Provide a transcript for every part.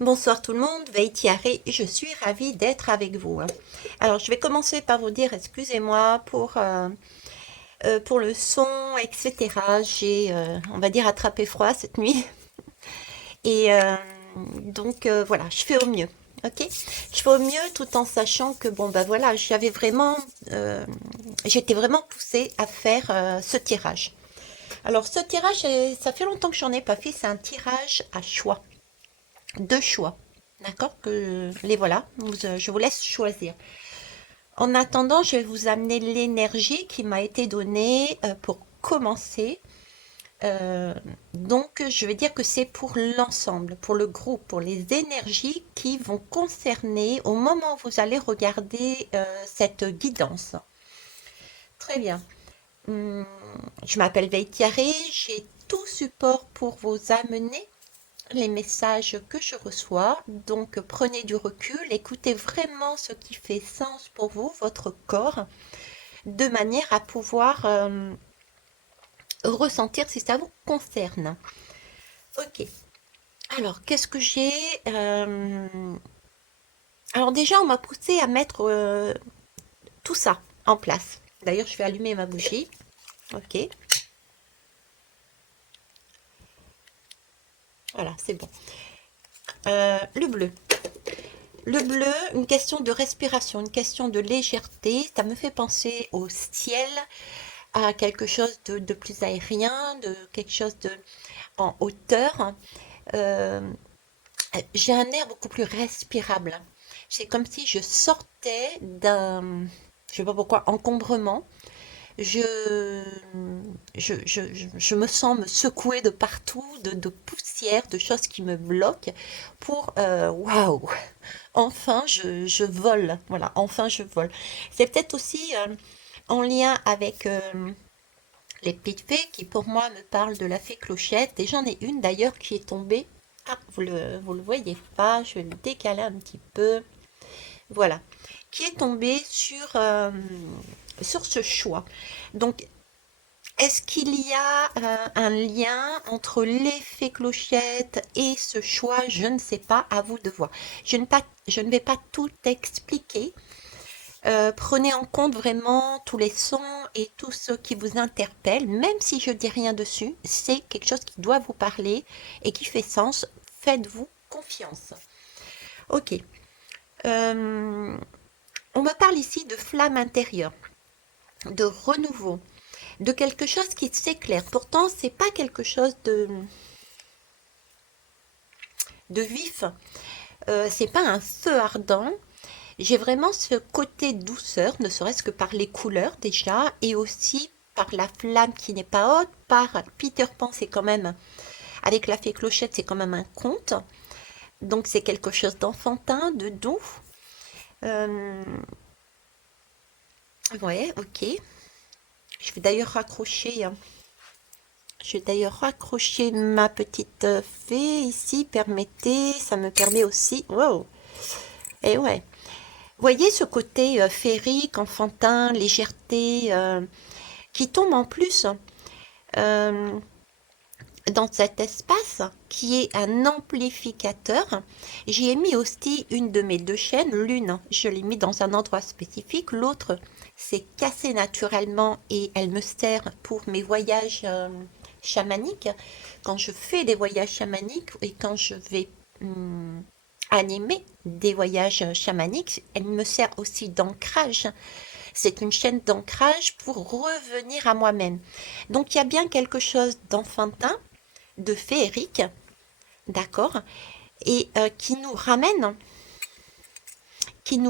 Bonsoir tout le monde, Veille Thierry, je suis ravie d'être avec vous. Alors je vais commencer par vous dire excusez-moi pour le son, etc. J'ai, on va dire, attrapé froid cette nuit. Et voilà, je fais au mieux. Ok, je fais au mieux tout en sachant que bon bah voilà, euh, j'étais vraiment poussée à faire ce tirage. Alors ce tirage, ça fait longtemps que j'en ai pas fait, c'est un tirage à choix. Deux choix. D'accord? Que les voilà. Je vous laisse choisir. En attendant, je vais vous amener l'énergie qui m'a été donnée pour commencer. Euh, donc, je vais dire que c'est pour l'ensemble, pour le groupe, pour les énergies qui vont concerner au moment où vous allez regarder cette guidance. Très bien. Hum, je m'appelle Veitiaré, j'ai tout support pour vous amener les messages que je reçois. Donc prenez du recul, écoutez vraiment ce qui fait sens pour vous, votre corps, de manière à pouvoir ressentir si ça vous concerne. Ok. Alors, qu'est-ce que j'ai Alors déjà, on m'a poussé à mettre tout ça en place. D'ailleurs, je vais allumer ma bougie. Ok. Voilà, c'est bon. Le bleu. Le bleu, une question de respiration, une question de légèreté. Ça me fait penser au ciel, à quelque chose de plus aérien, de quelque chose de en hauteur. Euh, j'ai un air beaucoup plus respirable. C'est comme si je sortais d'un, je sais pas pourquoi, encombrement. Je, je me sens me secouer de partout, de poussière, de choses qui me bloquent pour, waouh, enfin je vole. Voilà, enfin je vole. C'est peut-être aussi en lien avec les petites fées qui pour moi me parlent de la fée Clochette. Et j'en ai une d'ailleurs qui est tombée. Ah, vous le voyez pas, je vais le décaler un petit peu. Voilà. Qui est tombée sur ce choix. Donc, est-ce qu'il y a un lien entre l'effet Clochette et ce choix? Je ne sais pas, à vous de voir. Je ne vais pas tout expliquer. Prenez en compte vraiment tous les sons et tout ce qui vous interpelle, même si je dis rien dessus, c'est quelque chose qui doit vous parler et qui fait sens. Faites-vous confiance. Ok. Euh, on me parle ici de flamme intérieure, de renouveau, de quelque chose qui s'éclaire. Pourtant, c'est pas quelque chose de vif. C'est pas un feu ardent. J'ai vraiment ce côté douceur, ne serait-ce que par les couleurs déjà, et aussi par la flamme qui n'est pas haute, par Peter Pan, c'est quand même, avec la fée Clochette, c'est quand même un conte, donc c'est quelque chose d'enfantin, de doux. Euh, ouais, ok. Je vais d'ailleurs raccrocher, hein. Je vais d'ailleurs raccrocher ma petite fée ici, permettez, ça me permet aussi, wow, et ouais. Voyez ce côté féerique, enfantin, légèreté, qui tombe en plus euh, dans cet espace qui est un amplificateur. J'y ai mis aussi une de mes deux chaînes. L'une, je l'ai mis dans un endroit spécifique. L'autre, c'est cassé naturellement et elle me sert pour mes voyages chamaniques. Quand je fais des voyages chamaniques et quand je vais animer des voyages chamaniques, elle me sert aussi d'ancrage. C'est une chaîne d'ancrage pour revenir à moi-même. Donc il y a bien quelque chose d'enfantin, de féerique, d'accord, et qui nous ramène, qui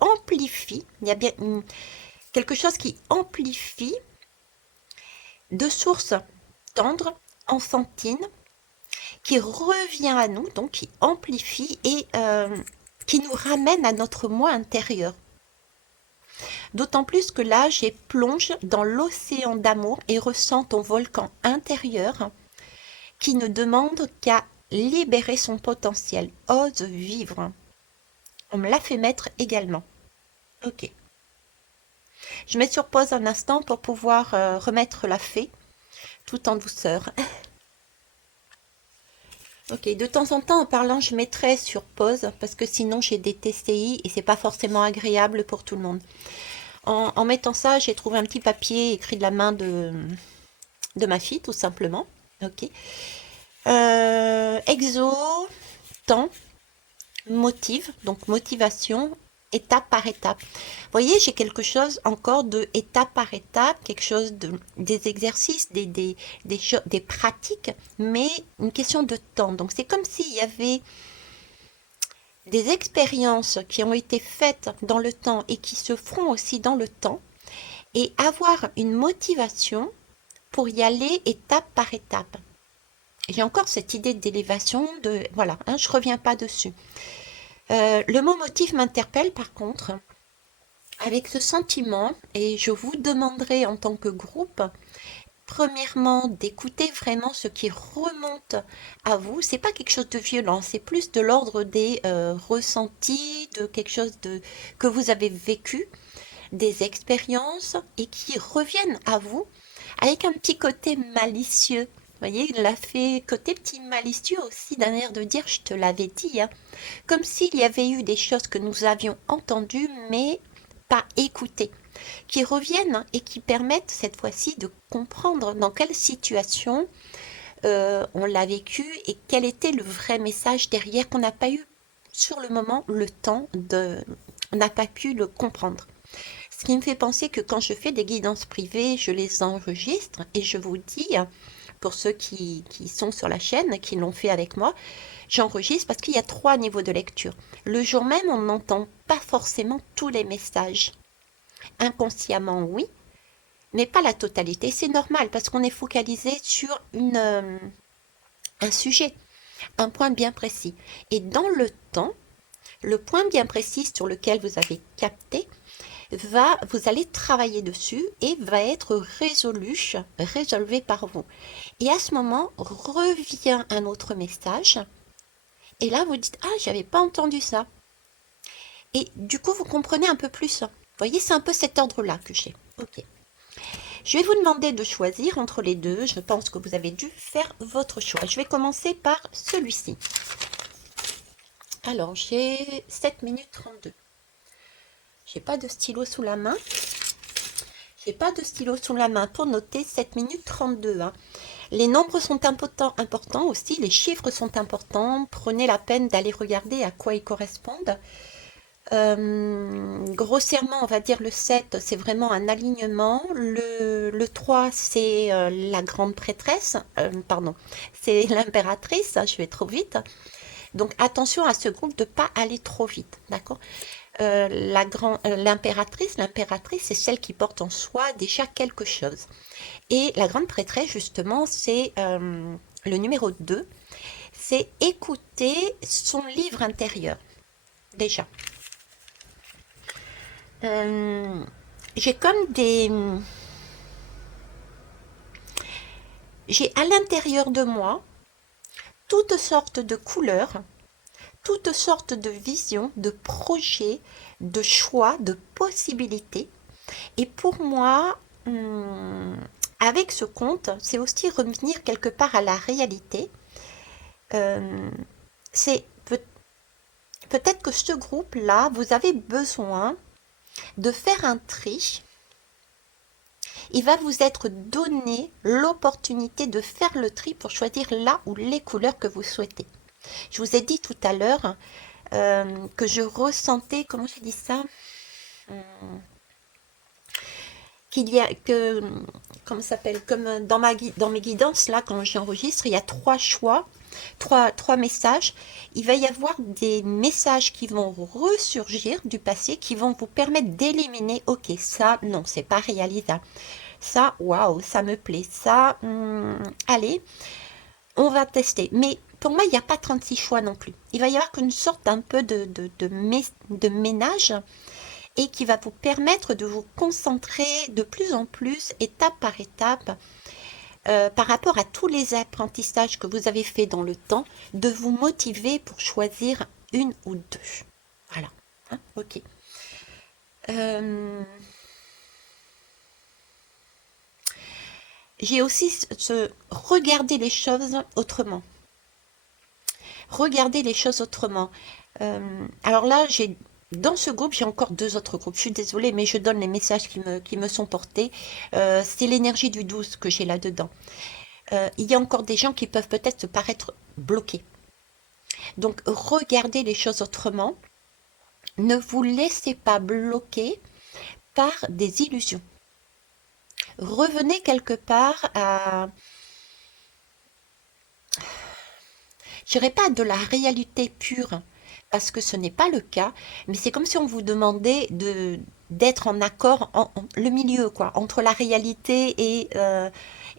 amplifie. Il y a bien quelque chose qui amplifie de sources tendres, enfantines, qui revient à nous, donc qui amplifie et qui nous ramène à notre moi intérieur. D'autant plus que là, j'ai plonge dans l'océan d'amour et ressens ton volcan intérieur qui ne demande qu'à libérer son potentiel. Ose vivre. On me l'a fait mettre également. Ok. Je mets sur pause un instant pour pouvoir remettre la fée tout en douceur. Ok, de temps en temps en parlant, je mettrai sur pause parce que sinon j'ai des TCI et c'est pas forcément agréable pour tout le monde. En mettant ça, j'ai trouvé un petit papier écrit de la main de ma fille, tout simplement. Ok. Exo, temps, motive, donc motivation, étape par étape. Vous voyez, j'ai quelque chose encore de étape par étape, quelque chose de des exercices, des pratiques, mais une question de temps. Donc c'est comme s'il y avait des expériences qui ont été faites dans le temps et qui se feront aussi dans le temps, et avoir une motivation pour y aller étape par étape. J'ai encore cette idée d'élévation, de voilà, hein, je reviens pas dessus. Le mot motif m'interpelle par contre, avec ce sentiment, et je vous demanderai en tant que groupe, premièrement, d'écouter vraiment ce qui remonte à vous. C'est pas quelque chose de violent, c'est plus de l'ordre des ressentis, de quelque chose de que vous avez vécu, des expériences et qui reviennent à vous avec un petit côté malicieux. Vous voyez, il a fait côté petit malicieux aussi d'un air de dire je te l'avais dit, hein. Comme s'il y avait eu des choses que nous avions entendues mais pas écoutées, qui reviennent et qui permettent cette fois-ci de comprendre dans quelle situation on l'a vécu et quel était le vrai message derrière qu'on n'a pas eu sur le moment le temps de... On n'a pas pu le comprendre. Ce qui me fait penser que quand je fais des guidances privées, je les enregistre et je vous dis, pour ceux qui sont sur la chaîne, qui l'ont fait avec moi, j'enregistre parce qu'il y a 3 niveaux de lecture. Le jour même, on n'entend pas forcément tous les messages. Inconsciemment, oui, mais pas la totalité. C'est normal parce qu'on est focalisé sur un sujet, un point bien précis. Et dans le temps, le point bien précis sur lequel vous avez capté, vous allez travailler dessus et va être résolvé par vous. Et à ce moment, revient un autre message. Et là, vous dites, ah, j'avais pas entendu ça. Et du coup, vous comprenez un peu plus. Vous voyez, c'est un peu cet ordre-là que j'ai. Ok. Je vais vous demander de choisir entre les deux. Je pense que vous avez dû faire votre choix. Je vais commencer par celui-ci. Alors, j'ai 7 minutes 32. J'ai pas de stylo sous la main. J'ai pas de stylo sous la main pour noter 7 minutes 32. Hein. Les nombres sont importants aussi, les chiffres sont importants. Prenez la peine d'aller regarder à quoi ils correspondent. Grossièrement, on va dire le 7, c'est vraiment un alignement. Le 3, c'est la grande prêtresse. Pardon, c'est l'impératrice. Je vais trop vite. Donc attention à ce groupe de ne pas aller trop vite. D'accord? L'impératrice, c'est celle qui porte en soi déjà quelque chose. Et la grande prêtresse, justement, c'est le numéro 2. C'est écouter son livre intérieur. Déjà. J'ai comme des... J'ai à l'intérieur de moi toutes sortes de couleurs, toutes sortes de visions, de projets, de choix, de possibilités. Et pour moi, avec ce conte, c'est aussi revenir quelque part à la réalité. C'est peut-être que ce groupe-là, vous avez besoin de faire un tri. Il va vous être donné l'opportunité de faire le tri pour choisir là ou les couleurs que vous souhaitez. Je vous ai dit tout à l'heure que je ressentais, comment j'ai dit ça, qu'il y a que, comment ça s'appelle, comme dans mes guidances là, quand j'enregistre, il y a 3 choix, trois messages. Il va y avoir des messages qui vont ressurgir du passé, qui vont vous permettre d'éliminer. Ok, ça, non, c'est pas réalisable. Ça, waouh, ça me plaît. Ça, allez, on va tester. Mais pour moi, il n'y a pas 36 choix non plus. Il va y avoir qu'une sorte un peu de ménage et qui va vous permettre de vous concentrer de plus en plus, étape par étape, par rapport à tous les apprentissages que vous avez fait dans le temps, de vous motiver pour choisir une ou deux. Voilà. Hein, ok. J'ai aussi regarder les choses autrement. Regardez les choses autrement. Alors là, dans ce groupe, j'ai encore deux autres groupes. Je suis désolée, mais je donne les messages qui me sont portés. C'est l'énergie du 12 que j'ai là-dedans. Il y a encore des gens qui peuvent peut-être se paraître bloqués. Donc, regardez les choses autrement. Ne vous laissez pas bloquer par des illusions. Revenez quelque part à, je dirais pas de la réalité pure, parce que ce n'est pas le cas, mais c'est comme si on vous demandait d'être en accord, le milieu, quoi, entre la réalité et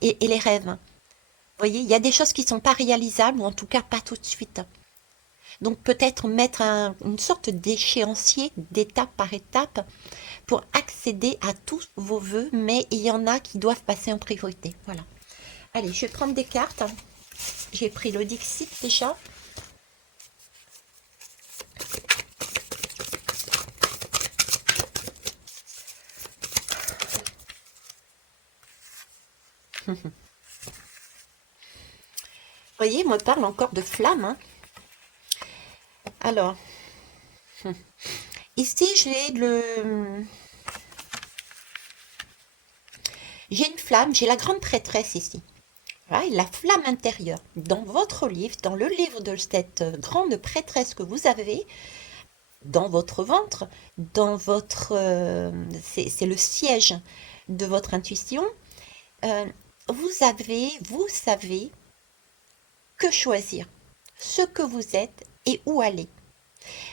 les rêves. Vous voyez, il y a des choses qui ne sont pas réalisables, ou en tout cas pas tout de suite. Donc peut-être mettre une sorte d'échéancier, d'étape par étape, pour accéder à tous vos vœux, mais il y en a qui doivent passer en priorité. Voilà. Allez, je vais prendre des cartes. J'ai pris le Dixit déjà. Vous voyez, moi, parle encore de flamme. Hein. Alors, ici, j'ai une flamme, j'ai la grande prêtresse ici. Voilà, la flamme intérieure. Dans votre livre, dans le livre de cette grande prêtresse que vous avez, dans votre ventre, dans votre... c'est le siège de votre intuition. Vous savez que choisir, ce que vous êtes et où aller.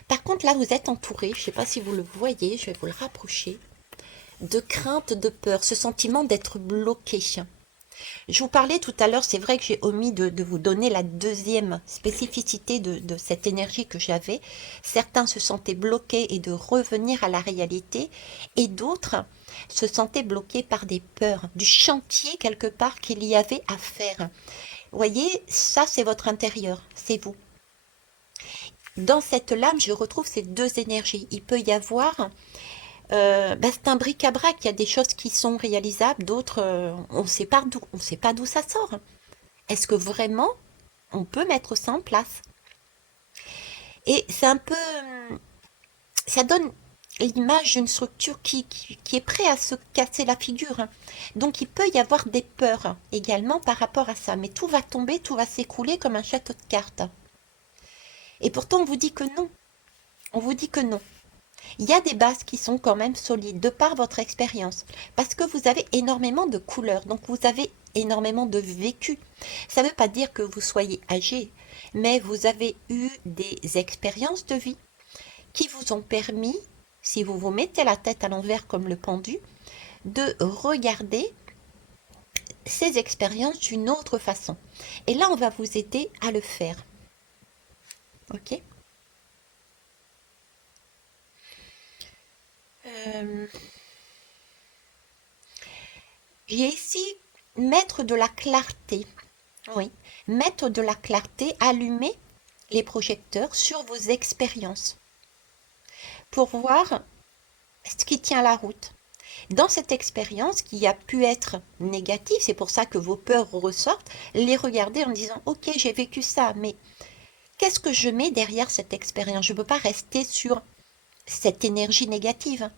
Par contre, là, vous êtes entouré, je ne sais pas si vous le voyez, je vais vous le rapprocher, de crainte, de peur, ce sentiment d'être bloqué. Je vous parlais tout à l'heure, c'est vrai que j'ai omis de vous donner la deuxième spécificité de cette énergie que j'avais. Certains se sentaient bloqués et de revenir à la réalité, et d'autres se sentaient bloqués par des peurs, du chantier quelque part qu'il y avait à faire. Vous voyez, ça c'est votre intérieur, c'est vous. Dans cette lame, je retrouve ces deux énergies. Il peut y avoir c'est un bric-à-brac. Il y a des choses qui sont réalisables, d'autres, on ne sait pas d'où ça sort. Est-ce que vraiment on peut mettre ça en place? Et c'est un peu, ça donne l'image d'une structure qui est prête à se casser la figure. Donc il peut y avoir des peurs également par rapport à ça, mais tout va tomber, tout va s'écrouler comme un château de cartes. Et pourtant on vous dit que non. On vous dit que non. Il y a des bases qui sont quand même solides de par votre expérience, parce que vous avez énormément de couleurs, donc vous avez énormément de vécu. Ça ne veut pas dire que vous soyez âgé, mais vous avez eu des expériences de vie qui vous ont permis, si vous vous mettez la tête à l'envers comme le pendu, de regarder ces expériences d'une autre façon. Et là, on va vous aider à le faire. Ok. Euh, J'ai ici mettre de la clarté. Oui, mettre de la clarté, allumer les projecteurs sur vos expériences pour voir ce qui tient la route. Dans cette expérience qui a pu être négative, c'est pour ça que vos peurs ressortent, les regarder en disant ok, j'ai vécu ça, mais qu'est-ce que je mets derrière cette expérience? Je ne peux pas rester sur cette énergie négative.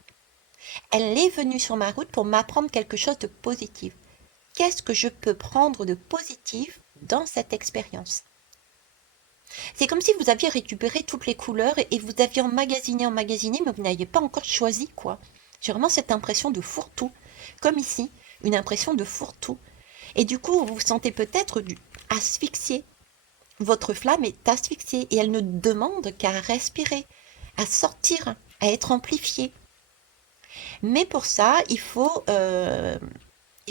Elle est venue sur ma route pour m'apprendre quelque chose de positif. Qu'est-ce que je peux prendre de positif dans cette expérience? C'est comme si vous aviez récupéré toutes les couleurs et vous aviez emmagasiné, mais vous n'aviez pas encore choisi quoi. J'ai vraiment cette impression de fourre-tout, comme ici, une impression de fourre-tout. Et du coup, vous vous sentez peut-être asphyxié. Votre flamme est asphyxiée et elle ne demande qu'à respirer, à sortir, à être amplifiée. Mais pour ça, il faut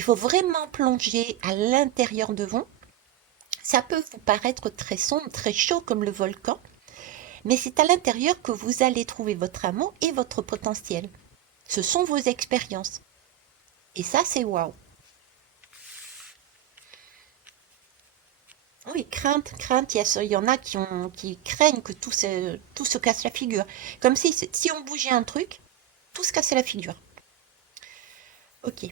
vraiment plonger à l'intérieur de vous. Ça peut vous paraître très sombre, très chaud comme le volcan, mais c'est à l'intérieur que vous allez trouver votre amour et votre potentiel. Ce sont vos expériences. Et ça, c'est waouh. Oui, crainte, il y en a qui craignent que tout se casse la figure. Comme si on bougeait un truc, tout se cassait la figure. Ok,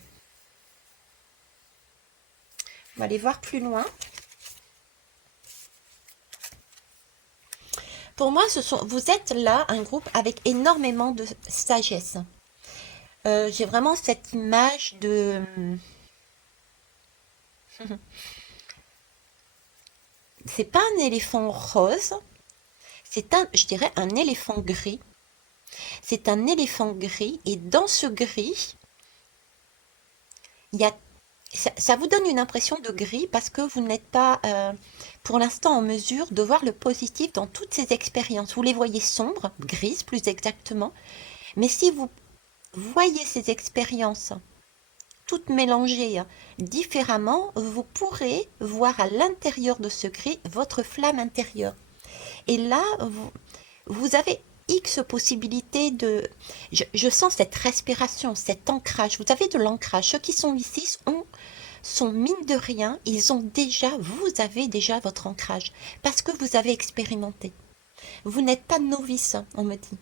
on va aller voir plus loin. Pour moi, vous êtes là, un groupe avec énormément de sagesse. J'ai vraiment cette image de... C'est pas un éléphant rose, c'est je dirais, un éléphant gris. C'est un éléphant gris et dans ce gris, il y a, ça vous donne une impression de gris parce que vous n'êtes pas pour l'instant en mesure de voir le positif dans toutes ces expériences. Vous les voyez sombres, grises plus exactement, mais si vous voyez ces expériences toutes mélangées différemment, vous pourrez voir à l'intérieur de ce gris votre flamme intérieure. Et là, vous avez X possibilités de... Je sens cette respiration, cet ancrage. Vous avez de l'ancrage. Ceux qui sont ici sont mine de rien, vous avez déjà votre ancrage. Parce que vous avez expérimenté. Vous n'êtes pas novice, on me dit.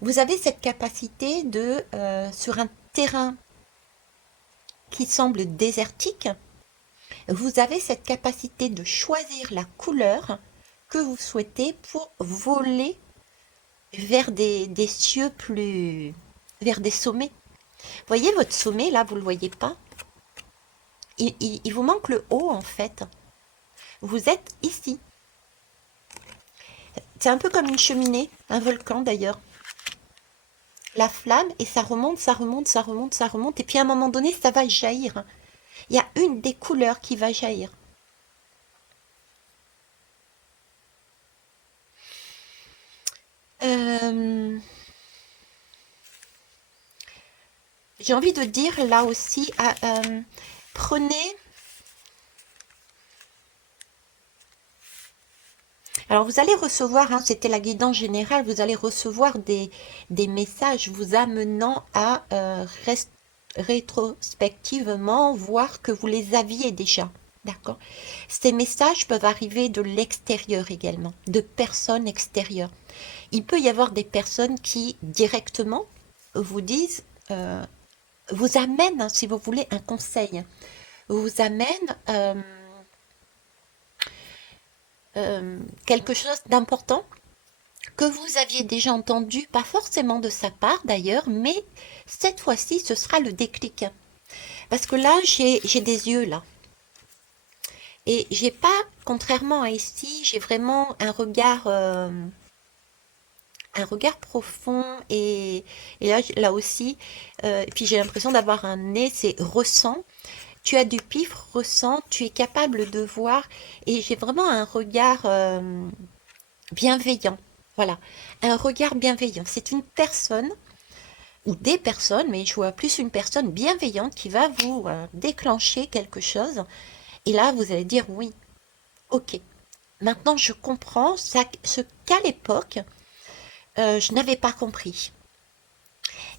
Vous avez cette capacité de, sur un terrain qui semble désertique, vous avez cette capacité de choisir la couleur que vous souhaitez pour voler vers des cieux plus... vers des sommets. Voyez votre sommet, là, vous ne le voyez pas. Il vous manque le haut, en fait. Vous êtes ici. C'est un peu comme une cheminée, un volcan d'ailleurs. La flamme, et ça remonte, ça remonte, ça remonte, ça remonte, et puis à un moment donné, ça va jaillir. Il y a une des couleurs qui va jaillir. J'ai envie de dire là aussi, prenez... Alors vous allez recevoir, hein, c'était la guidance générale, vous allez recevoir des messages vous amenant à rétrospectivement voir que vous les aviez déjà. D'accord? Ces messages peuvent arriver de l'extérieur également, de personnes extérieures. Il peut y avoir des personnes qui directement vous disent, vous amènent, hein, si vous voulez, un conseil, vous amènent quelque chose d'important que vous aviez déjà entendu, pas forcément de sa part d'ailleurs, mais cette fois-ci, ce sera le déclic. Parce que là, j'ai des yeux là. Et j'ai pas, contrairement à ici, j'ai vraiment un regard profond et là aussi, puis j'ai l'impression d'avoir un nez, c'est ressent. Tu as du pif, ressent, tu es capable de voir et j'ai vraiment un regard bienveillant. Voilà, un regard bienveillant. C'est une personne ou des personnes, mais je vois plus une personne bienveillante qui va vous déclencher quelque chose. Et là, vous allez dire oui, ok. Maintenant, je comprends ce qu'à l'époque, je n'avais pas compris.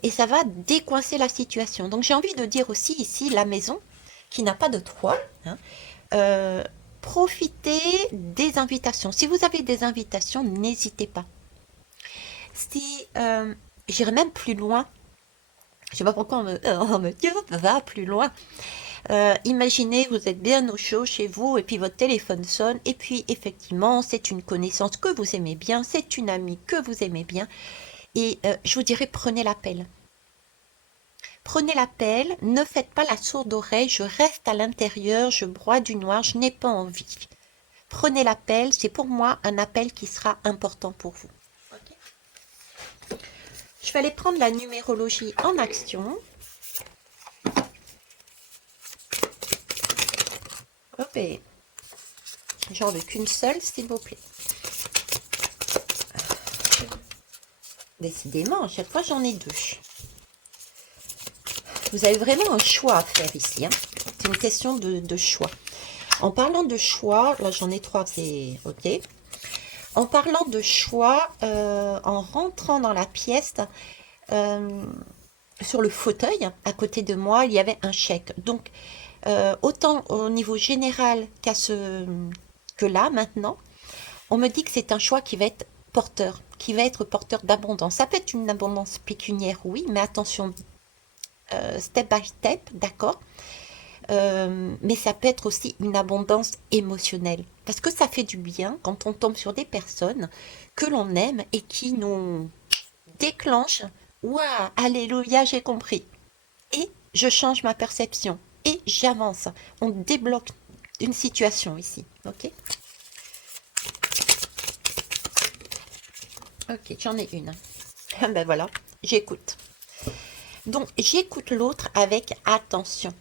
Et ça va décoincer la situation. Donc, j'ai envie de dire aussi ici, la maison, qui n'a pas de toit, hein, profitez des invitations. Si vous avez des invitations, n'hésitez pas. Si j'irai même plus loin, je ne sais pas pourquoi on me dit, va plus loin. Imaginez, vous êtes bien au chaud chez vous et puis votre téléphone sonne et puis effectivement, c'est une connaissance que vous aimez bien, c'est une amie que vous aimez bien et je vous dirais prenez l'appel. Prenez l'appel, ne faites pas la sourde oreille, je reste à l'intérieur, je broie du noir, je n'ai pas envie. Prenez l'appel, c'est pour moi un appel qui sera important pour vous. Okay. Je vais aller prendre la numérologie en action. Hop, et j'en veux qu'une seule, s'il vous plaît. Décidément, à chaque fois, j'en ai deux. Vous avez vraiment un choix à faire ici. Hein. C'est une question de choix. En parlant de choix, là, j'en ai trois, c'est OK. En parlant de choix, en rentrant dans la pièce, sur le fauteuil, à côté de moi, il y avait un chèque. Donc, autant au niveau général que là, maintenant, on me dit que c'est un choix qui va être porteur d'abondance. Ça peut être une abondance pécuniaire, oui, mais attention, step by step, d'accord. mais ça peut être aussi une abondance émotionnelle. Parce que ça fait du bien quand on tombe sur des personnes que l'on aime et qui nous déclenchent. Waouh, alléluia, j'ai compris. Et je change ma perception. Et j'avance. On débloque une situation ici. Ok? Ok, j'en ai une. Ah ben voilà, j'écoute. Donc, j'écoute l'autre avec attention.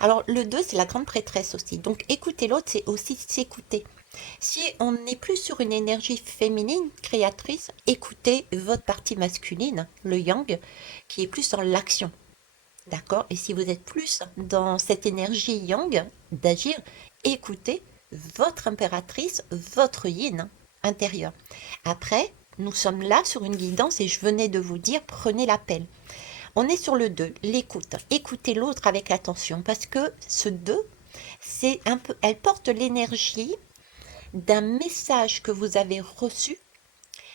Alors, le 2 c'est la grande prêtresse aussi. Donc, écouter l'autre, c'est aussi s'écouter. Si on n'est plus sur une énergie féminine, créatrice, écoutez votre partie masculine, le yang, qui est plus dans l'action. D'accord? Et si vous êtes plus dans cette énergie yang, d'agir, écoutez votre impératrice, votre yin intérieur. Après, nous sommes là sur une guidance et je venais de vous dire, prenez l'appel. On est sur le 2, l'écoute. Écoutez l'autre avec attention parce que ce 2, c'est un peu, elle porte l'énergie d'un message que vous avez reçu,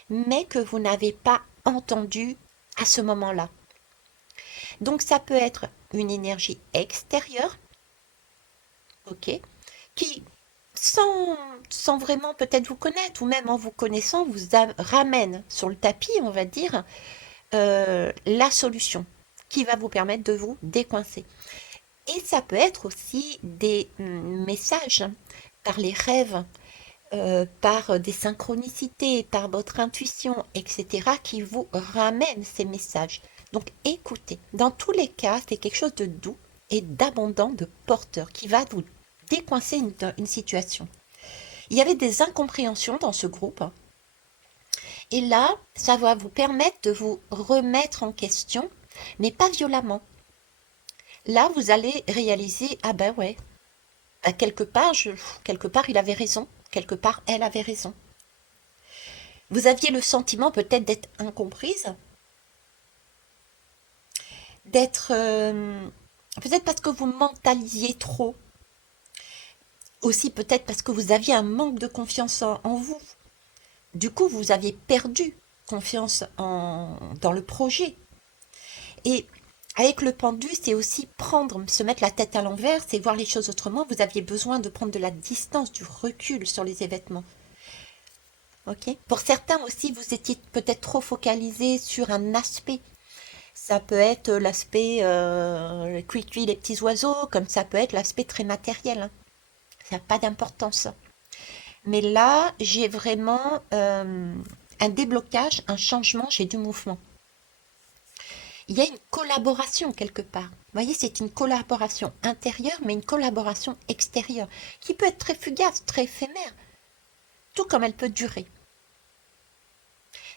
mais que vous n'avez pas entendu à ce moment-là. Donc ça peut être une énergie extérieure, ok, qui, sans vraiment peut-être vous connaître, ou même en vous connaissant, vous ramène sur le tapis, on va dire, la solution qui va vous permettre de vous décoincer. Et ça peut être aussi des messages par les rêves, par des synchronicités, par votre intuition, etc., qui vous ramènent ces messages. Donc écoutez, dans tous les cas, c'est quelque chose de doux et d'abondant, de porteur, qui va vous décoincer une situation. Il y avait des incompréhensions dans ce groupe, et là, ça va vous permettre de vous remettre en question, mais pas violemment. Là, vous allez réaliser, ah ben ouais, bah, quelque part, il avait raison, quelque part, elle avait raison. Vous aviez le sentiment peut-être d'être incomprise, d'être... peut-être parce que vous mentalisiez trop, aussi peut-être parce que vous aviez un manque de confiance en vous. Du coup, vous aviez perdu confiance dans le projet. Et avec le pendu, c'est aussi prendre, se mettre la tête à l'envers, c'est voir les choses autrement. Vous aviez besoin de prendre de la distance, du recul sur les événements. Ok. Pour certains aussi, vous étiez peut-être trop focalisé sur un aspect. Ça peut être l'aspect cuit les petits oiseaux, comme ça peut être l'aspect très matériel, hein. Ça n'a pas d'importance. Mais là, j'ai vraiment un déblocage, un changement, j'ai du mouvement. Il y a une collaboration quelque part. Vous voyez, c'est une collaboration intérieure, mais une collaboration extérieure, qui peut être très fugace, très éphémère, tout comme elle peut durer.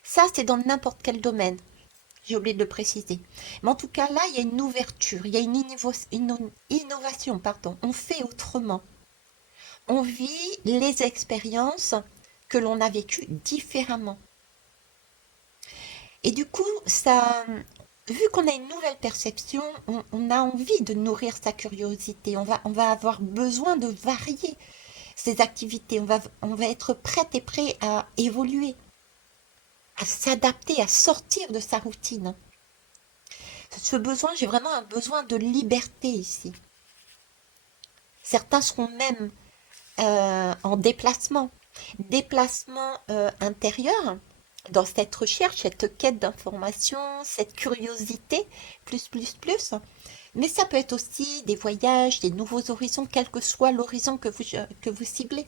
Ça, c'est dans n'importe quel domaine. J'ai oublié de le préciser. Mais en tout cas, là, il y a une ouverture, il y a une innovation, pardon. On fait autrement. On vit les expériences que l'on a vécues différemment. Et du coup, ça, vu qu'on a une nouvelle perception, on a envie de nourrir sa curiosité. On va avoir besoin de varier ses activités. On va être prête et prêt à évoluer, à s'adapter, à sortir de sa routine. Ce besoin, j'ai vraiment un besoin de liberté ici. Certains seront même en déplacement intérieur, dans cette recherche, cette quête d'information, cette curiosité, plus. Mais ça peut être aussi des voyages, des nouveaux horizons, quel que soit l'horizon que vous ciblez.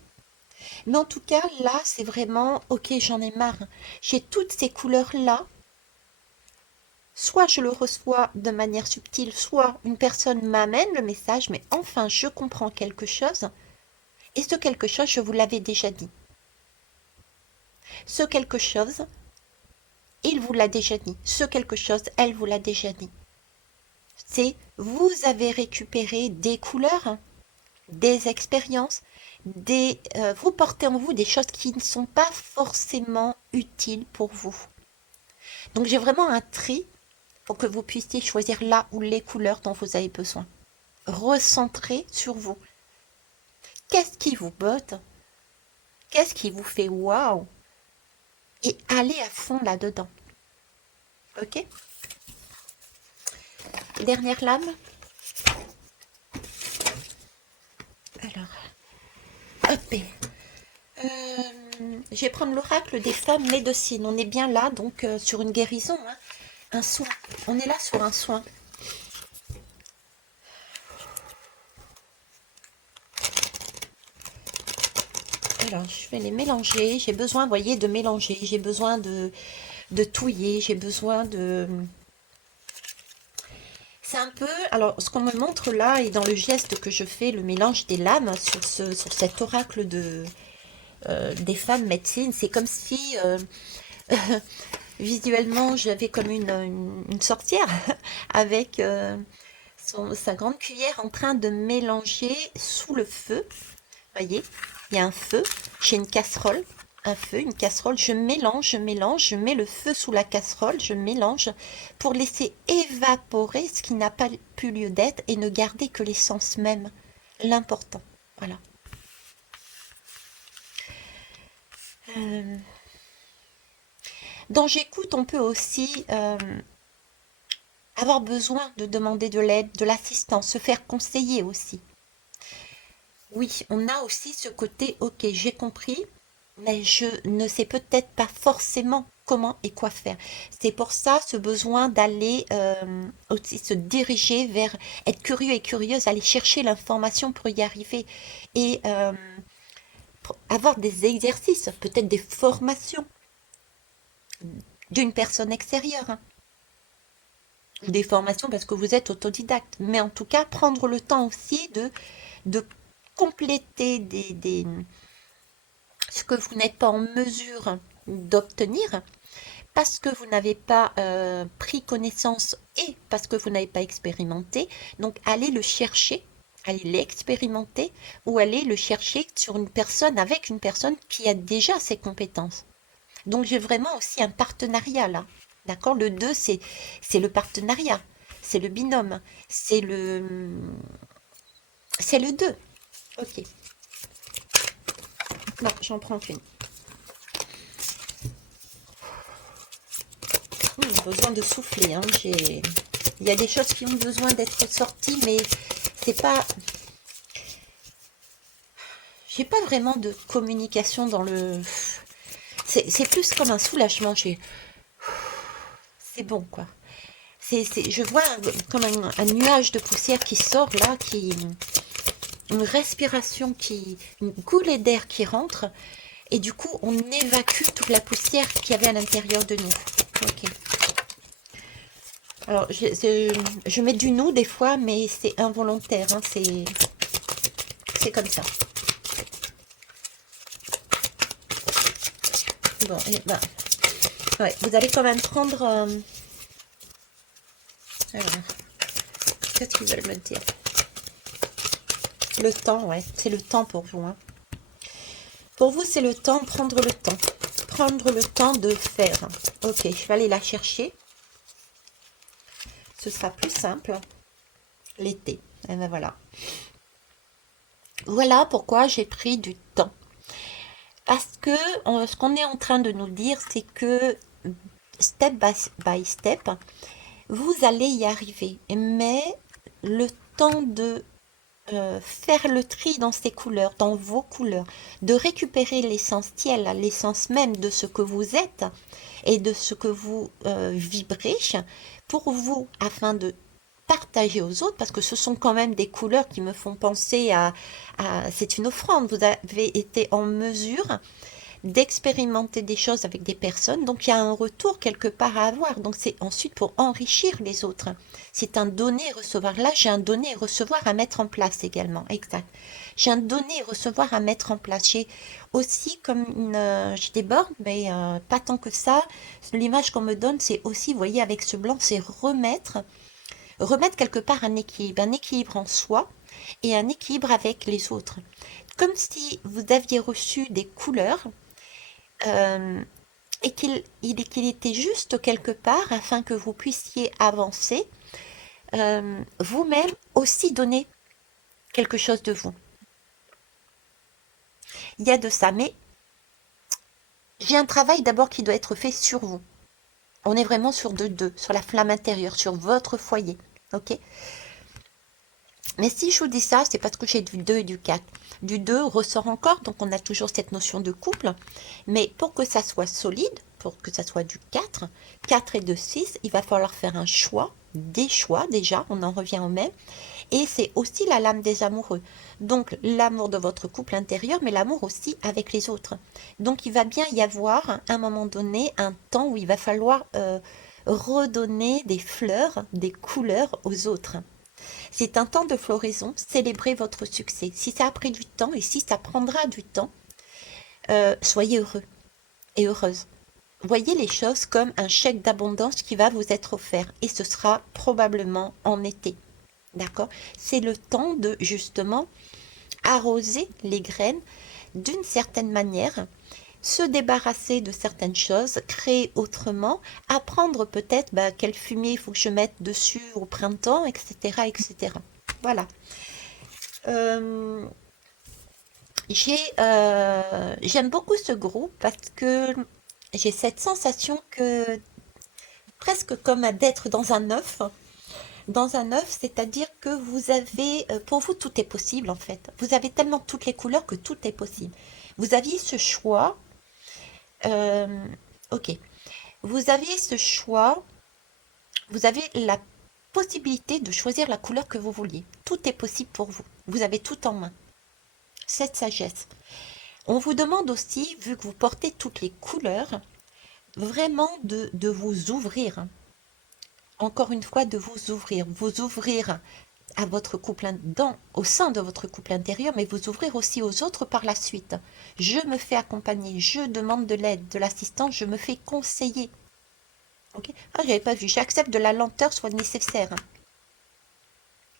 Mais en tout cas, là, c'est vraiment, ok, j'en ai marre. J'ai toutes ces couleurs-là. Soit je le reçois de manière subtile, soit une personne m'amène le message, mais enfin, je comprends quelque chose. Et ce quelque chose, je vous l'avais déjà dit. Ce quelque chose, il vous l'a déjà dit. Ce quelque chose, elle vous l'a déjà dit. C'est vous avez récupéré des couleurs, des expériences, vous portez en vous des choses qui ne sont pas forcément utiles pour vous. Donc j'ai vraiment un tri pour que vous puissiez choisir là ou les couleurs dont vous avez besoin. Recentrez sur vous. Qu'est-ce qui vous botte? Qu'est-ce qui vous fait waouh? Et allez à fond là-dedans. Ok? Dernière lame. Alors, hop. Je vais prendre l'oracle des femmes médecines. On est bien là, donc sur une guérison, hein, un soin. On est là sur un soin. Alors, je vais les mélanger. J'ai besoin, vous voyez, de mélanger. J'ai besoin de touiller. J'ai besoin de... C'est un peu... Alors, ce qu'on me montre là, et dans le geste que je fais, le mélange des lames sur cet oracle des femmes médecines, c'est comme si... visuellement, j'avais comme une sorcière avec sa grande cuillère en train de mélanger sous le feu. Voyez, il y a un feu, j'ai une casserole, un feu, une casserole, je mélange, je mets le feu sous la casserole, je mélange pour laisser évaporer ce qui n'a pas pu lieu d'être et ne garder que l'essence même, l'important. Voilà. Dans J'écoute, on peut aussi avoir besoin de demander de l'aide, de l'assistance, se faire conseiller aussi. Oui, on a aussi ce côté, ok, j'ai compris, mais je ne sais peut-être pas forcément comment et quoi faire. C'est pour ça ce besoin d'aller aussi se diriger vers, être curieux et curieuse, aller chercher l'information pour y arriver et pour avoir des exercices, peut-être des formations d'une personne extérieure, hein, ou des formations parce que vous êtes autodidacte. Mais en tout cas, prendre le temps aussi de compléter ce que vous n'êtes pas en mesure d'obtenir parce que vous n'avez pas pris connaissance et parce que vous n'avez pas expérimenté. Donc, allez le chercher, allez l'expérimenter ou allez le chercher sur une personne, avec une personne qui a déjà ces compétences. Donc, j'ai vraiment aussi un partenariat là. D'accord? Le 2, c'est le partenariat, c'est le binôme, c'est le 2. Ok. Non, j'en prends qu'une. J'ai besoin de souffler. Hein. Il y a des choses qui ont besoin d'être sorties, mais c'est pas. J'ai pas vraiment de communication dans le. C'est plus comme un soulagement. C'est bon, quoi. Je vois comme un nuage de poussière qui sort là, une respiration une coulée d'air qui rentre, et du coup, on évacue toute la poussière qu'il y avait à l'intérieur de nous. Ok. Alors, je mets du nous des fois, mais c'est involontaire, hein, c'est comme ça. Bon, et ben, ouais, vous allez quand même prendre... alors, qu'est-ce qu'ils veulent me dire? Le temps, ouais, c'est le temps pour vous. Hein. Pour vous, c'est le temps, prendre le temps. Prendre le temps de faire. Ok, je vais aller la chercher. Ce sera plus simple. L'été. Et ben voilà. Voilà pourquoi j'ai pris du temps. Parce que ce qu'on est en train de nous dire, c'est que step by step, vous allez y arriver. Mais le temps de faire le tri dans ces couleurs, dans vos couleurs, de récupérer l'essentiel, l'essence même de ce que vous êtes et de ce que vous vibrez pour vous, afin de partager aux autres, parce que ce sont quand même des couleurs qui me font penser c'est une offrande, vous avez été en mesure d'expérimenter des choses avec des personnes, donc il y a un retour quelque part à avoir, donc c'est ensuite pour enrichir les autres. C'est un donner et recevoir. Là, j'ai un donner et recevoir à mettre en place également, exact. J'ai un donner et recevoir à mettre en place. J'ai aussi comme je déborde, mais pas tant que ça. L'image qu'on me donne, c'est aussi, vous voyez, avec ce blanc, c'est remettre quelque part un équilibre en soi et un équilibre avec les autres. Comme si vous aviez reçu des couleurs et qu'il était juste quelque part afin que vous puissiez avancer, vous-même aussi donner quelque chose de vous. Il y a de ça, mais j'ai un travail d'abord qui doit être fait sur vous. On est vraiment sur deux, sur la flamme intérieure, sur votre foyer, ok? Mais si je vous dis ça, c'est parce que j'ai du 2 et du 4. Du 2 ressort encore, donc on a toujours cette notion de couple. Mais pour que ça soit solide, pour que ça soit du 4, 4 et 2, 6, il va falloir faire un choix, des choix déjà, on en revient au même. Et c'est aussi la lame des amoureux. Donc l'amour de votre couple intérieur, mais l'amour aussi avec les autres. Donc il va bien y avoir, à un moment donné, un temps où il va falloir redonner des fleurs, des couleurs aux autres. C'est un temps de floraison, célébrez votre succès. Si ça a pris du temps et si ça prendra du temps, soyez heureux et heureuse. Voyez les choses comme un chèque d'abondance qui va vous être offert et ce sera probablement en été. D'accord? C'est le temps de justement arroser les graines d'une certaine manière, se débarrasser de certaines choses, créer autrement, apprendre peut-être quel fumier il faut que je mette dessus au printemps, etc. etc. Voilà. Euh, j'aime beaucoup ce groupe parce que j'ai cette sensation que presque comme d'être dans un œuf. Dans un œuf, c'est-à-dire que vous avez, pour vous, tout est possible en fait. Vous avez tellement toutes les couleurs que tout est possible. Vous aviez ce choix, euh, ok, vous aviez ce choix, vous avez la possibilité de choisir la couleur que vous vouliez. Tout est possible pour vous. Vous avez tout en main. Cette sagesse. On vous demande aussi, vu que vous portez toutes les couleurs, vraiment de vous ouvrir. Encore une fois, de vous ouvrir à votre couple au sein de votre couple intérieur, mais vous ouvrir aussi aux autres par la suite. Je me fais accompagner, je demande de l'aide, de l'assistance, je me fais conseiller. Ok. Ah, j'avais pas vu. J'accepte de la lenteur soit nécessaire.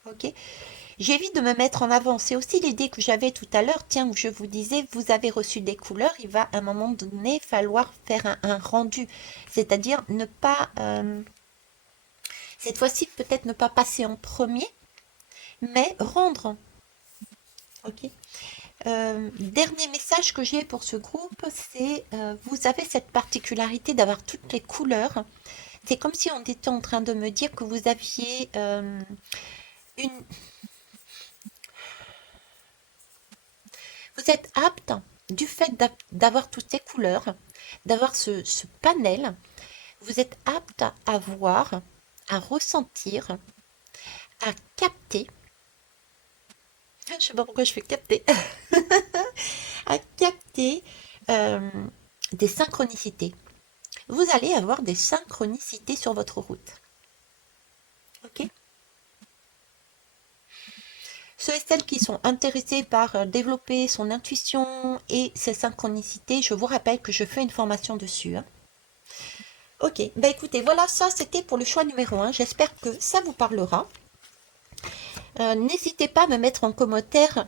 Ok. J'évite de me mettre en avant. C'est aussi l'idée que j'avais tout à l'heure. Tiens, où je vous disais, vous avez reçu des couleurs, il va à un moment donné falloir faire un rendu, c'est-à-dire ne pas cette fois-ci peut-être ne pas passer en premier, mais rendre. Ok. Dernier message que j'ai pour ce groupe, c'est vous avez cette particularité d'avoir toutes les couleurs. C'est comme si on était en train de me dire que vous aviez une... Vous êtes apte, du fait d'avoir toutes ces couleurs, d'avoir ce panel, vous êtes apte à voir, à ressentir, à capter. Je ne sais pas pourquoi je fais capter. À capter euh, des synchronicités. Vous allez avoir des synchronicités sur votre route. Ok. Ceux et celles qui sont intéressés par développer son intuition et ses synchronicités, je vous rappelle que je fais une formation dessus. Hein. Ok, bah écoutez, voilà, ça c'était pour le choix numéro 1. J'espère que ça vous parlera. N'hésitez pas à me mettre en commentaire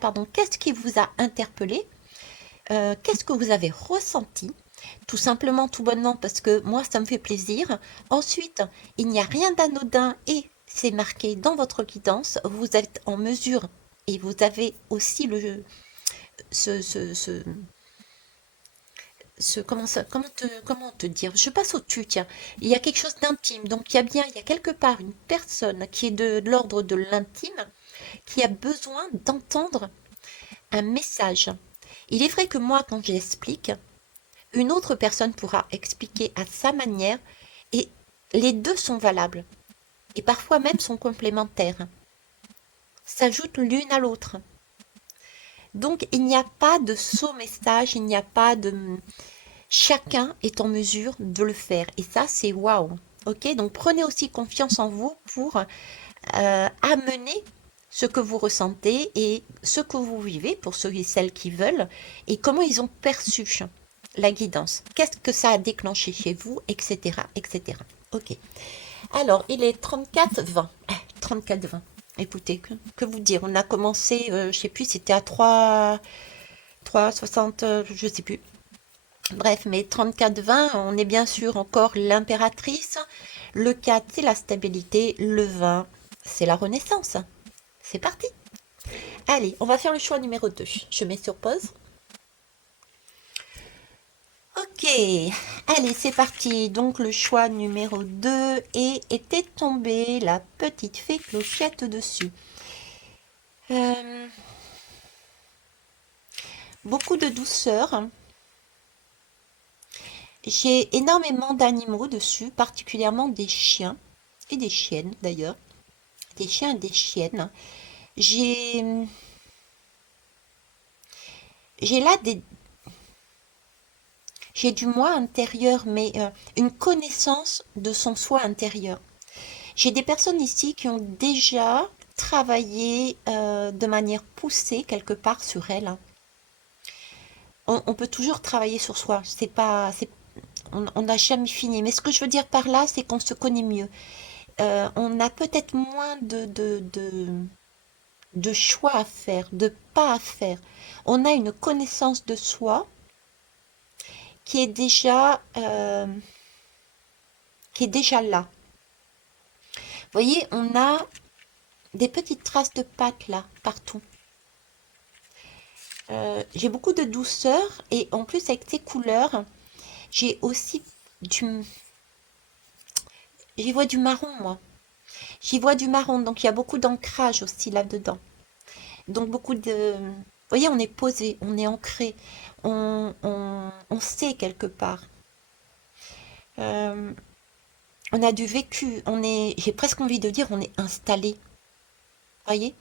pardon, qu'est-ce qui vous a interpellé, qu'est-ce que vous avez ressenti, tout simplement, tout bonnement, parce que moi, ça me fait plaisir. Ensuite, il n'y a rien d'anodin et c'est marqué dans votre guidance. Vous êtes en mesure et vous avez aussi ce, ce, ce, comment te dire? Je passe au-dessus, tiens. Il y a quelque chose d'intime. Donc, il y a quelque part une personne qui est de l'ordre de l'intime qui a besoin d'entendre un message. Il est vrai que moi, quand j'explique, une autre personne pourra expliquer à sa manière et les deux sont valables et parfois même sont complémentaires, s'ajoutent l'une à l'autre. Donc il n'y a pas de saut message, il n'y a pas de... Chacun est en mesure de le faire et ça c'est waouh. Ok, donc prenez aussi confiance en vous pour amener ce que vous ressentez et ce que vous vivez pour ceux et celles qui veulent et comment ils ont perçu la guidance. Qu'est-ce que ça a déclenché chez vous, etc. etc. Ok. Alors, il est 34-20. 34-20. Écoutez, que vous dire? On a commencé, je ne sais plus, c'était à 3, 60, je ne sais plus. Bref, mais 34-20, on est bien sûr encore l'impératrice. Le 4, c'est la stabilité. Le 20, c'est la renaissance. C'est parti. Allez, on va faire le choix numéro 2. Je mets sur pause. Ok, allez, c'est parti. Donc le choix numéro 2 et était tombé la petite fée clochette dessus. Euh, Beaucoup de douceur. J'ai énormément d'animaux dessus, particulièrement des chiens et des chiennes d'ailleurs. Des chiens et des chiennes. J'ai j'ai là des j'ai du moi intérieur, mais une connaissance de son soi intérieur. J'ai des personnes ici qui ont déjà travaillé de manière poussée quelque part sur elles, hein. On peut toujours travailler sur soi. C'est pas, on n'a jamais fini. Mais ce que je veux dire par là, c'est qu'on se connaît mieux. On a peut-être moins de choix à faire, de pas à faire. On a une connaissance de soi qui est qui est déjà là. Vous voyez, on a des petites traces de pattes là, partout. J'ai beaucoup de douceur et en plus avec ces couleurs, j'ai aussi du, j'y vois du marron moi. J'y vois du marron, donc il y a beaucoup d'ancrage aussi là-dedans. Donc beaucoup de, vous voyez, on est posé, on est ancré, on sait quelque part. Euh, on a du vécu, j'ai presque envie de dire, on est installé, vous voyez.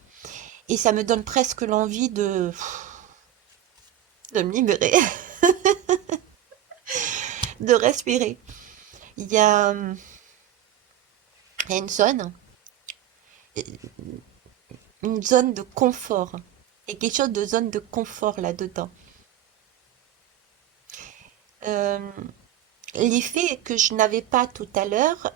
Et ça me donne presque l'envie de me libérer, de respirer. Il y a, euh, il y a une zone de confort. Et quelque chose de zone de confort là-dedans. Euh, L'effet que je n'avais pas tout à l'heure,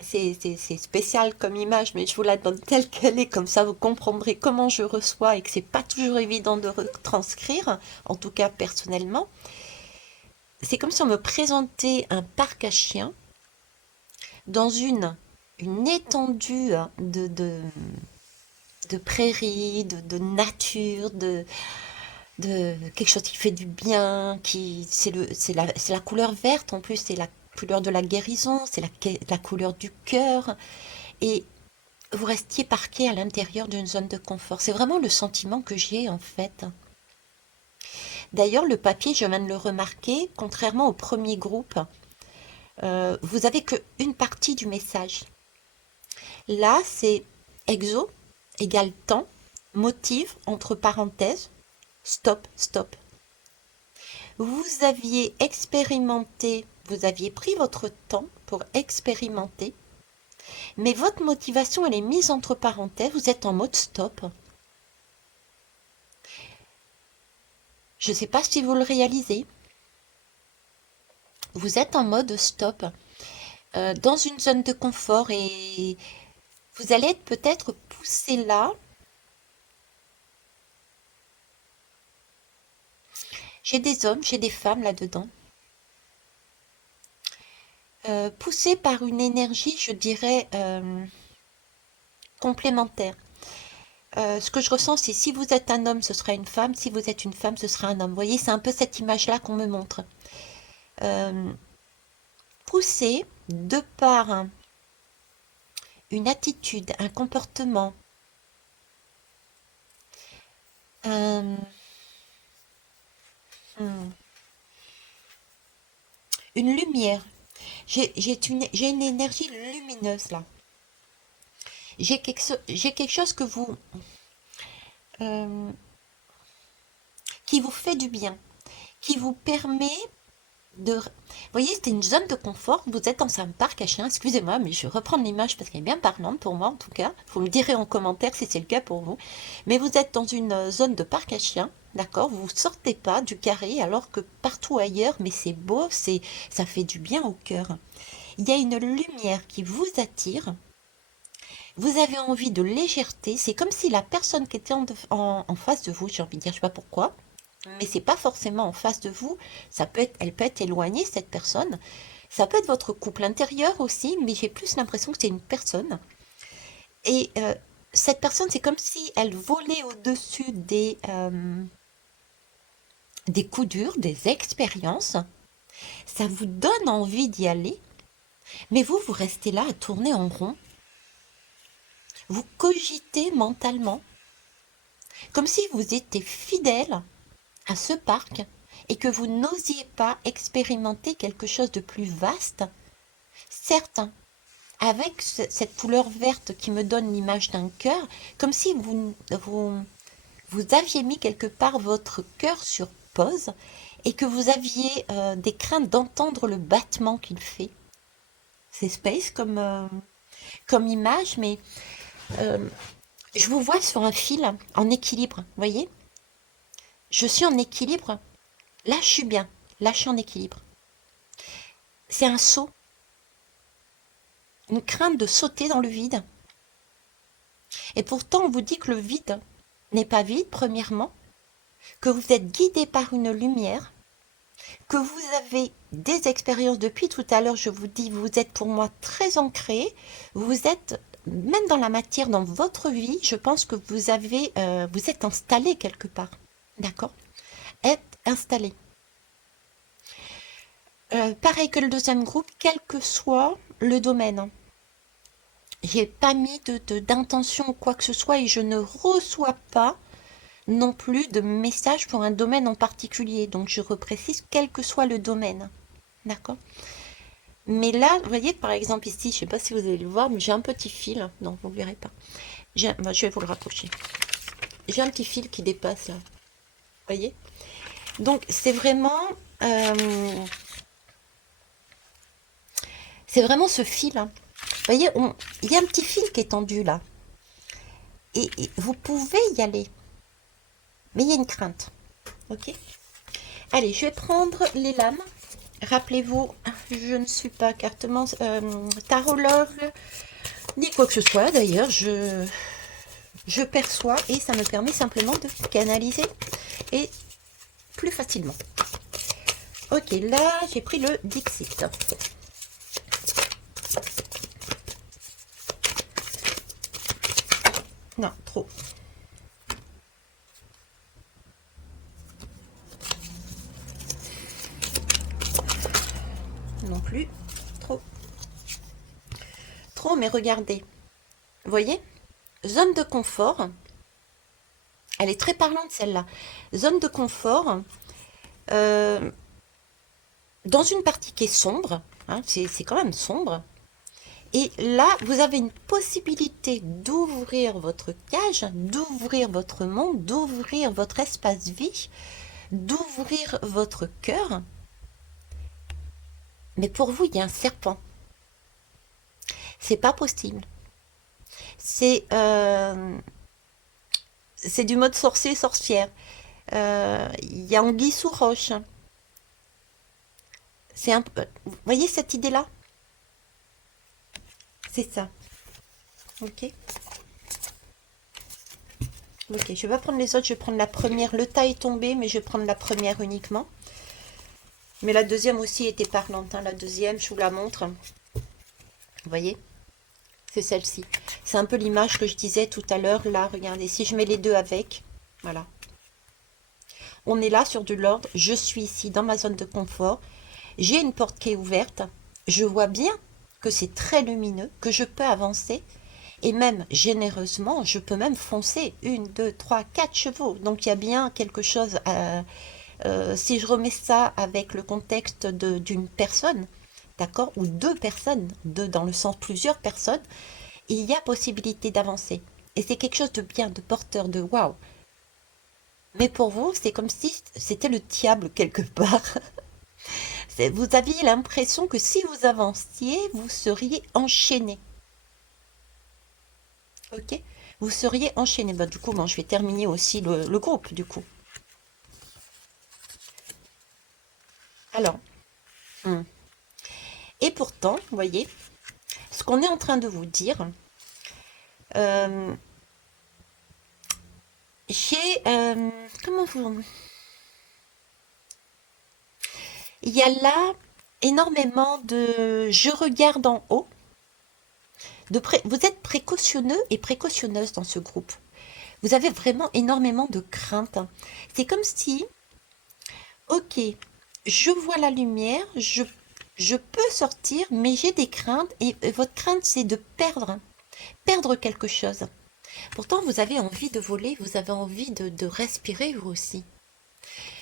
c'est spécial comme image, mais je vous la donne telle qu'elle est, comme ça vous comprendrez comment je reçois et que c'est pas toujours évident de retranscrire, en tout cas personnellement. C'est comme si on me présentait un parc à chiens dans une étendue de prairies, de nature, de quelque chose qui fait du bien, c'est la couleur verte en plus, c'est la couleur de la guérison, c'est la couleur du cœur. Et vous restiez parqué à l'intérieur d'une zone de confort. C'est vraiment le sentiment que j'ai en fait. D'ailleurs, le papier, je viens de le remarquer, contrairement au premier groupe, vous avez qu'une partie du message. Là, c'est exo égale temps, motif entre parenthèses, stop, stop. Vous aviez expérimenté, vous aviez pris votre temps pour expérimenter, mais votre motivation, elle est mise entre parenthèses, vous êtes en mode stop. Je ne sais pas si vous le réalisez. Vous êtes en mode stop, dans une zone de confort et vous allez être peut-être poussé là. J'ai des hommes, j'ai des femmes là-dedans. Poussés par une énergie, je dirais, complémentaire. Ce que je ressens, c'est si vous êtes un homme, ce sera une femme. Si vous êtes une femme, ce sera un homme. Vous voyez, c'est un peu cette image-là qu'on me montre. Euh, Poussé de par une attitude, un comportement, un- hmm, une lumière. J'ai une énergie lumineuse là. J'ai quelque chose euh, qui vous fait du bien, qui vous permet Vous voyez, c'était une zone de confort. Vous êtes dans un parc à chiens. Excusez-moi, mais je vais reprendre l'image parce qu'elle est bien parlante pour moi en tout cas. Vous me direz en commentaire si c'est le cas pour vous. Mais vous êtes dans une zone de parc à chiens, d'accord? Vous ne sortez pas du carré alors que partout ailleurs, mais c'est beau, ça fait du bien au cœur. Il y a une lumière qui vous attire. Vous avez envie de légèreté. C'est comme si la personne qui était en face de vous, j'ai envie de dire, je sais pas pourquoi, mais c'est pas forcément en face de vous. Elle peut être éloignée, cette personne. Ça peut être votre couple intérieur aussi, mais j'ai plus l'impression que c'est une personne. Et cette personne, c'est comme si elle volait au-dessus des coups durs, des expériences. Ça vous donne envie d'y aller, mais vous restez là à tourner en rond. Vous cogitez mentalement, comme si vous étiez fidèle à ce parc et que vous n'osiez pas expérimenter quelque chose de plus vaste. Certes, avec cette couleur verte qui me donne l'image d'un cœur, comme si vous aviez mis quelque part votre cœur sur pause et que vous aviez des craintes d'entendre le battement qu'il fait. C'est space comme image, mais je vous vois sur un fil en équilibre, vous voyez? Je suis en équilibre, là je suis bien, là je suis en équilibre. C'est un saut, une crainte de sauter dans le vide. Et pourtant on vous dit que le vide n'est pas vide, premièrement, que vous êtes guidé par une lumière, que vous avez des expériences depuis tout à l'heure, je vous dis, vous êtes pour moi très ancré, vous êtes même dans la matière, dans votre vie, je pense que vous êtes installé quelque part, d'accord? Être installé. Pareil que le deuxième groupe, quel que soit le domaine, hein. J'ai pas mis d'intention ou quoi que ce soit et je ne reçois pas non plus de message pour un domaine en particulier. Donc je reprécise, quel que soit le domaine. D'accord? Mais là, vous voyez, par exemple ici, je ne sais pas si vous allez le voir, mais j'ai un petit fil. Non, vous ne le verrez pas. Je vais vous le rapprocher. J'ai un petit fil qui dépasse là. Vous voyez? Donc c'est vraiment ce fil, hein. Vous voyez, il y a un petit fil qui est tendu là. Et vous pouvez y aller. Mais il y a une crainte. Ok? Allez, je vais prendre les lames. Rappelez-vous, je ne suis pas tarologue, ni quoi que ce soit. D'ailleurs, je perçois et ça me permet simplement de canaliser et plus facilement. Ok, là, j'ai pris le Dixit. Non, trop. Non plus. Trop. Trop, mais regardez. Vous voyez? Zone de confort. Elle est très parlante celle-là. Zone de confort. Dans une partie qui est sombre. Hein, c'est quand même sombre. Et là, vous avez une possibilité d'ouvrir votre cage, d'ouvrir votre monde, d'ouvrir votre espace vie, d'ouvrir votre cœur. Mais pour vous, il y a un serpent. C'est pas possible. C'est du mode sorcier-sorcière. Il y a anguille sous roche. Vous voyez cette idée-là? C'est ça. Ok. Ok, je vais pas prendre les autres, je vais prendre la première. Le tas est tombé, mais je vais prendre la première uniquement. Mais la deuxième aussi était parlante, hein. La deuxième, je vous la montre. Vous voyez? C'est celle-ci. C'est un peu l'image que je disais tout à l'heure. Là, regardez, si je mets les deux avec, voilà. On est là sur de l'ordre. Je suis ici dans ma zone de confort. J'ai une porte qui est ouverte. Je vois bien que c'est très lumineux, que je peux avancer. Et même généreusement, je peux même foncer 1, 2, 3, 4 chevaux. Donc il y a bien quelque chose si je remets ça avec le contexte d'une personne, d'accord, ou deux personnes, dans le sens plusieurs personnes, il y a possibilité d'avancer. Et c'est quelque chose de bien, de porteur, de waouh. Mais pour vous, c'est comme si c'était le diable quelque part. Vous aviez l'impression que si vous avanciez, vous seriez enchaîné. Ok? Vous seriez enchaîné. Bah, du coup, bon, je vais terminer aussi le groupe, du coup. Alors, et pourtant, vous voyez, ce qu'on est en train de vous dire, euh, comment vous... Il y a là énormément de... Je regarde en haut. Vous êtes précautionneux et précautionneuse dans ce groupe. Vous avez vraiment énormément de crainte. C'est comme si, ok, je vois la lumière, je peux sortir, mais j'ai des craintes et votre crainte, c'est de perdre. Perdre quelque chose. Pourtant, vous avez envie de voler, vous avez envie de respirer vous aussi.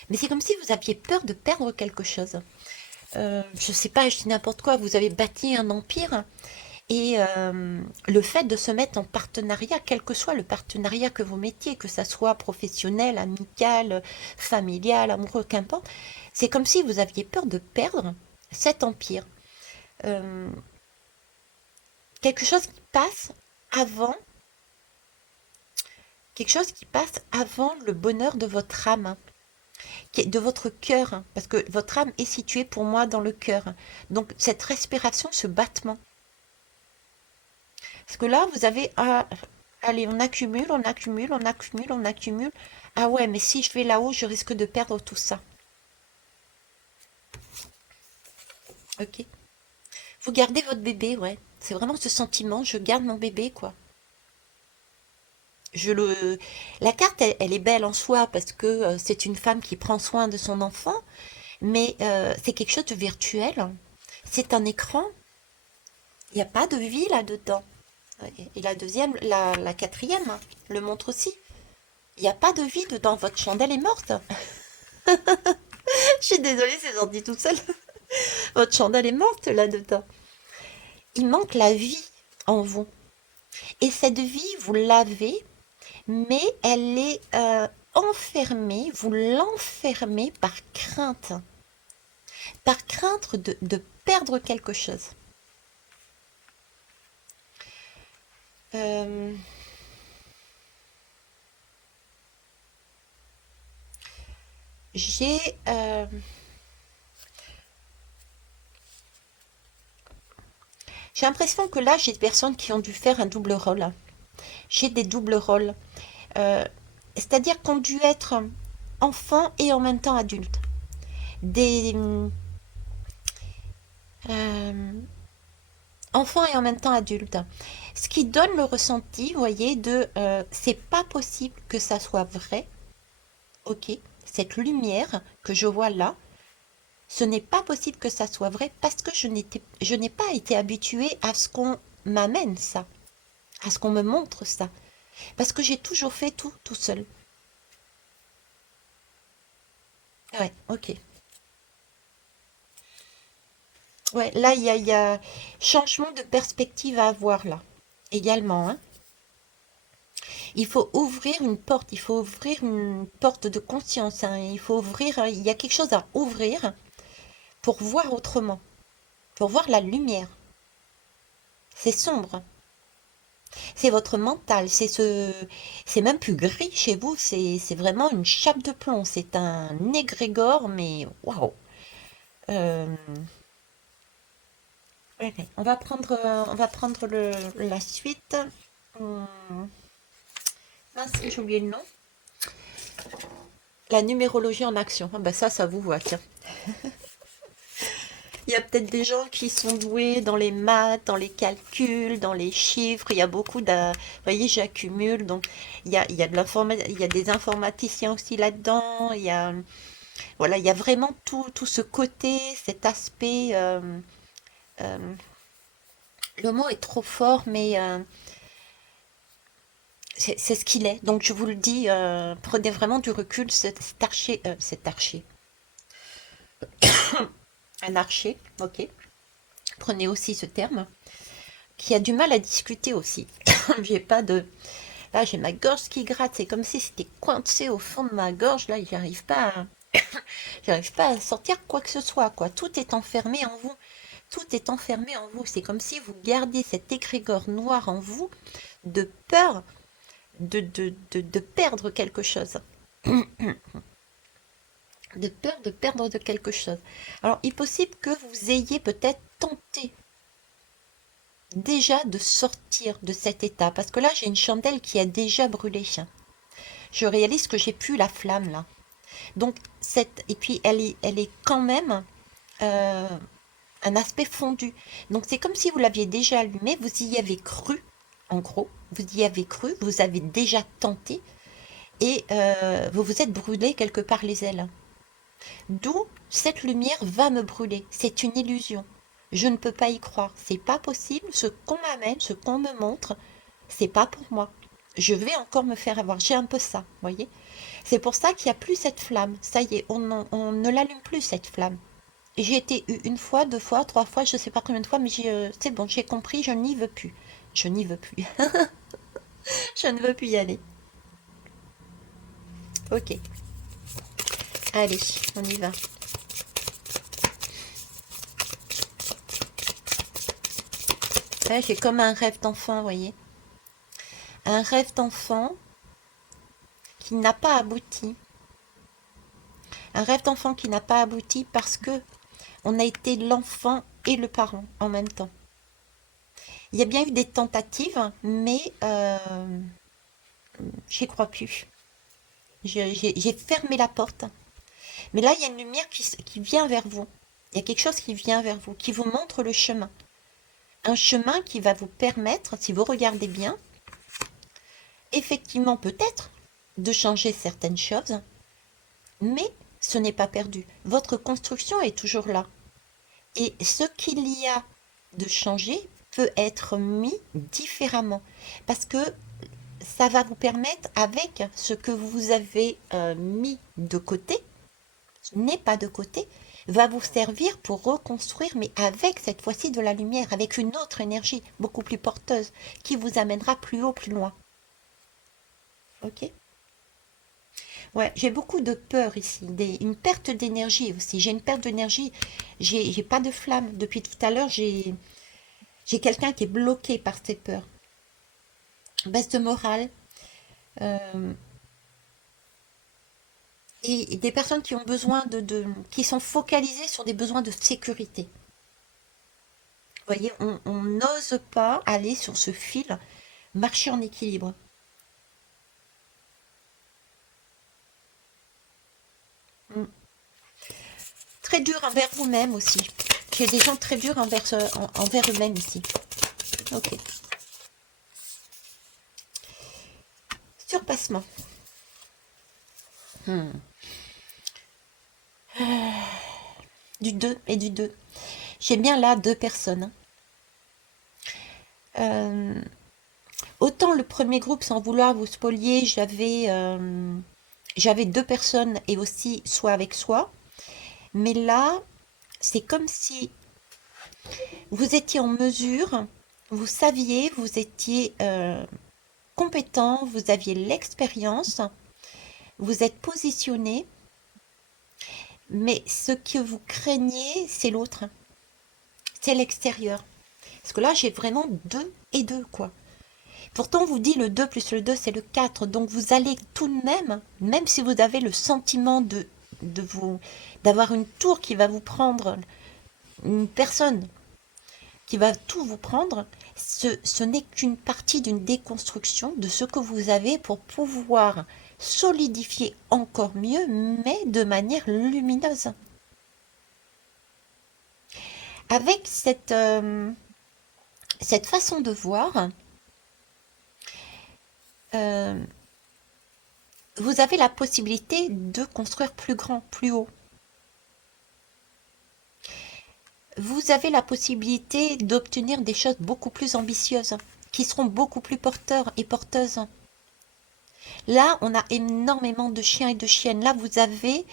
Mais c'est comme si vous aviez peur de perdre quelque chose. Je sais pas, je dis n'importe quoi, vous avez bâti un empire et le fait de se mettre en partenariat, quel que soit le partenariat que vous mettiez, que ça soit professionnel, amical, familial, amoureux, qu'importe, c'est comme si vous aviez peur de perdre cet empire. Euh, quelque chose qui passe avant, quelque chose qui passe avant le bonheur de votre âme, de votre cœur, parce que votre âme est située pour moi dans le cœur. Donc cette respiration, ce battement. Parce que là, vous avez, allez, on accumule, on accumule, on accumule, on accumule. Ah ouais, mais si je vais là-haut, je risque de perdre tout ça. Ok. Vous gardez votre bébé, ouais. C'est vraiment ce sentiment, je garde mon bébé, quoi. Je le... La carte, elle est belle en soi parce que c'est une femme qui prend soin de son enfant, mais c'est quelque chose de virtuel. C'est un écran, il n'y a pas de vie là-dedans. Et la deuxième, la quatrième, hein, le montre aussi. Il n'y a pas de vie dedans, votre chandelle est morte. Je suis désolée, c'est sorti tout seul. Votre chandelle est morte là-dedans. Il manque la vie en vous. Et cette vie, vous l'avez, mais elle est enfermée, vous l'enfermez par crainte. Par crainte de perdre quelque chose. Euh, j'ai j'ai l'impression que là, j'ai des personnes qui ont dû faire un double rôle. J'ai des doubles rôles. Euh, C'est-à-dire qu'on dû être enfant et en même temps adulte. Des euh, enfants et en même temps adulte. Ce qui donne le ressenti, vous voyez, de c'est pas possible que ça soit vrai. Ok, cette lumière que je vois là, ce n'est pas possible que ça soit vrai parce que je n'ai pas été habituée à ce qu'on m'amène ça, à ce qu'on me montre ça. Parce que j'ai toujours fait tout seul. Ouais, ok. Ouais, là, il y a changement de perspective à avoir là, également, hein. Il faut ouvrir une porte, il faut ouvrir une porte de conscience, hein. Il faut ouvrir, il y a quelque chose à ouvrir pour voir autrement, pour voir la lumière. C'est sombre, c'est votre mental, c'est même plus gris chez vous, c'est vraiment une chape de plomb, c'est un égrégore, mais waouh. Euh, ouais, ouais. On va prendre la suite. Hum, mince, j'ai oublié le nom. La numérologie en action. Ah bah ça vous voit, tiens. Il y a peut-être des gens qui sont doués dans les maths, dans les calculs, dans les chiffres. Il y a beaucoup de... Vous voyez, j'accumule. Donc, il y a de il y a des informaticiens aussi là-dedans. Il y a, voilà, il y a vraiment tout ce côté, cet aspect. Euh, le mot est trop fort, mais c'est ce qu'il est. Donc, je vous le dis, prenez vraiment du recul. Cet archer, un archer, ok. Prenez aussi ce terme, qui a du mal à discuter aussi. J'ai pas de... Là, j'ai ma gorge qui gratte, c'est comme si c'était coincé au fond de ma gorge. Là, j'arrive pas à sortir quoi que ce soit, quoi. Tout est enfermé en vous. Tout est enfermé en vous. C'est comme si vous gardiez cet égrégore noir en vous de peur de perdre quelque chose. De peur de perdre de quelque chose. Alors, il est possible que vous ayez peut-être tenté déjà de sortir de cet état. Parce que là, j'ai une chandelle qui a déjà brûlé. Je réalise que j'ai plus la flamme là. Donc, et puis elle est quand même euh, un aspect fondu. Donc, c'est comme si vous l'aviez déjà allumé, vous y avez cru, en gros, vous y avez cru, vous avez déjà tenté, et vous vous êtes brûlé quelque part les ailes. D'où cette lumière va me brûler. C'est une illusion. Je ne peux pas y croire. C'est pas possible. Ce qu'on m'amène, ce qu'on me montre, c'est pas pour moi. Je vais encore me faire avoir. J'ai un peu ça, vous voyez. C'est pour ça qu'il n'y a plus cette flamme. Ça y est, on ne l'allume plus, cette flamme. J'ai été une fois, deux fois, trois fois, je ne sais pas combien de fois, mais c'est bon, j'ai compris, je n'y veux plus. Je n'y veux plus. Je ne veux plus y aller. Ok, allez, on y va. Ouais, j'ai comme un rêve d'enfant, vous voyez. Un rêve d'enfant qui n'a pas abouti. Un rêve d'enfant qui n'a pas abouti parce que on a été l'enfant et le parent en même temps. Il y a bien eu des tentatives, mais j'y crois plus. J'ai fermé la porte. Mais là, il y a une lumière qui vient vers vous. Il y a quelque chose qui vient vers vous, qui vous montre le chemin. Un chemin qui va vous permettre, si vous regardez bien, effectivement peut-être de changer certaines choses, mais ce n'est pas perdu. Votre construction est toujours là. Et ce qu'il y a de changé peut être mis différemment. Parce que ça va vous permettre, avec ce que vous avez mis de côté, ce n'est pas de côté, va vous servir pour reconstruire, mais avec cette fois-ci de la lumière, avec une autre énergie beaucoup plus porteuse, qui vous amènera plus haut, plus loin. Ok? Ouais, j'ai beaucoup de peur ici, une perte d'énergie aussi. J'ai une perte d'énergie, j'ai pas de flamme. Depuis tout à l'heure, j'ai quelqu'un qui est bloqué par ses peurs. Baisse de morale. euh, et des personnes qui ont besoin qui sont focalisées sur des besoins de sécurité. Vous voyez, on n'ose pas aller sur ce fil, marcher en équilibre. Mm. Très dur envers vous-même aussi. J'ai des gens très durs envers eux-mêmes ici. Ok. Surpassement. Hmm. Du 2 et du 2. J'ai bien là deux personnes. Euh, autant le premier groupe, sans vouloir vous spolier, j'avais deux personnes et aussi soi avec soi. Mais là, c'est comme si vous étiez en mesure, vous saviez, vous étiez compétent, vous aviez l'expérience, vous êtes positionné, mais ce que vous craignez, c'est l'autre, c'est l'extérieur. Parce que là, j'ai vraiment deux et deux, quoi. Pourtant, on vous dit le 2 plus le 2, c'est le 4. Donc, vous allez tout de même, même si vous avez le sentiment d'avoir une tour qui va vous prendre, une personne qui va tout vous prendre, ce n'est qu'une partie d'une déconstruction de ce que vous avez pour pouvoir solidifier encore mieux, mais de manière lumineuse. Avec cette façon de voir, euh, vous avez la possibilité de construire plus grand, plus haut. Vous avez la possibilité d'obtenir des choses beaucoup plus ambitieuses, qui seront beaucoup plus porteurs et porteuses. Là, on a énormément de chiens et de chiennes. Là, vous avez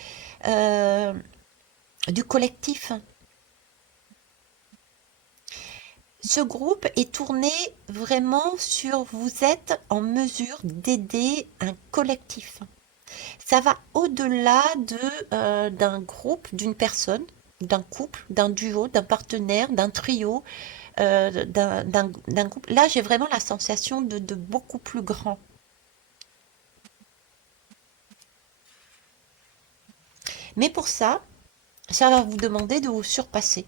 euh, du collectif. Ce groupe est tourné vraiment sur vous êtes en mesure d'aider un collectif. Ça va au-delà d'un groupe, d'une personne, d'un couple, d'un duo, d'un partenaire, d'un trio, d'un groupe. Là, j'ai vraiment la sensation de beaucoup plus grand. Mais pour ça va vous demander de vous surpasser.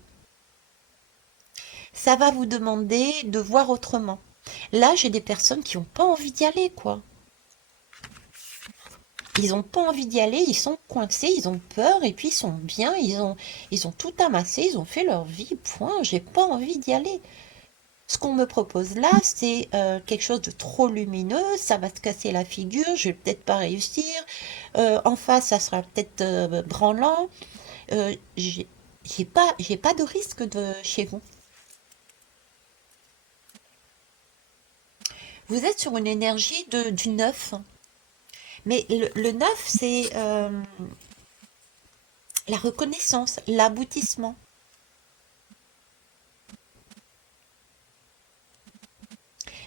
Ça va vous demander de voir autrement. Là, j'ai des personnes qui n'ont pas envie d'y aller, quoi. Ils n'ont pas envie d'y aller, ils sont coincés, ils ont peur, et puis ils sont bien, ils ont tout amassé, ils ont fait leur vie, point, j'ai pas envie d'y aller. Ce qu'on me propose là, c'est quelque chose de trop lumineux, ça va se casser la figure, je vais peut-être pas réussir, en face, ça sera peut-être branlant. J'ai j'ai pas de risque de chez vous. Vous êtes sur une énergie du neuf. Mais le neuf, c'est la reconnaissance, l'aboutissement.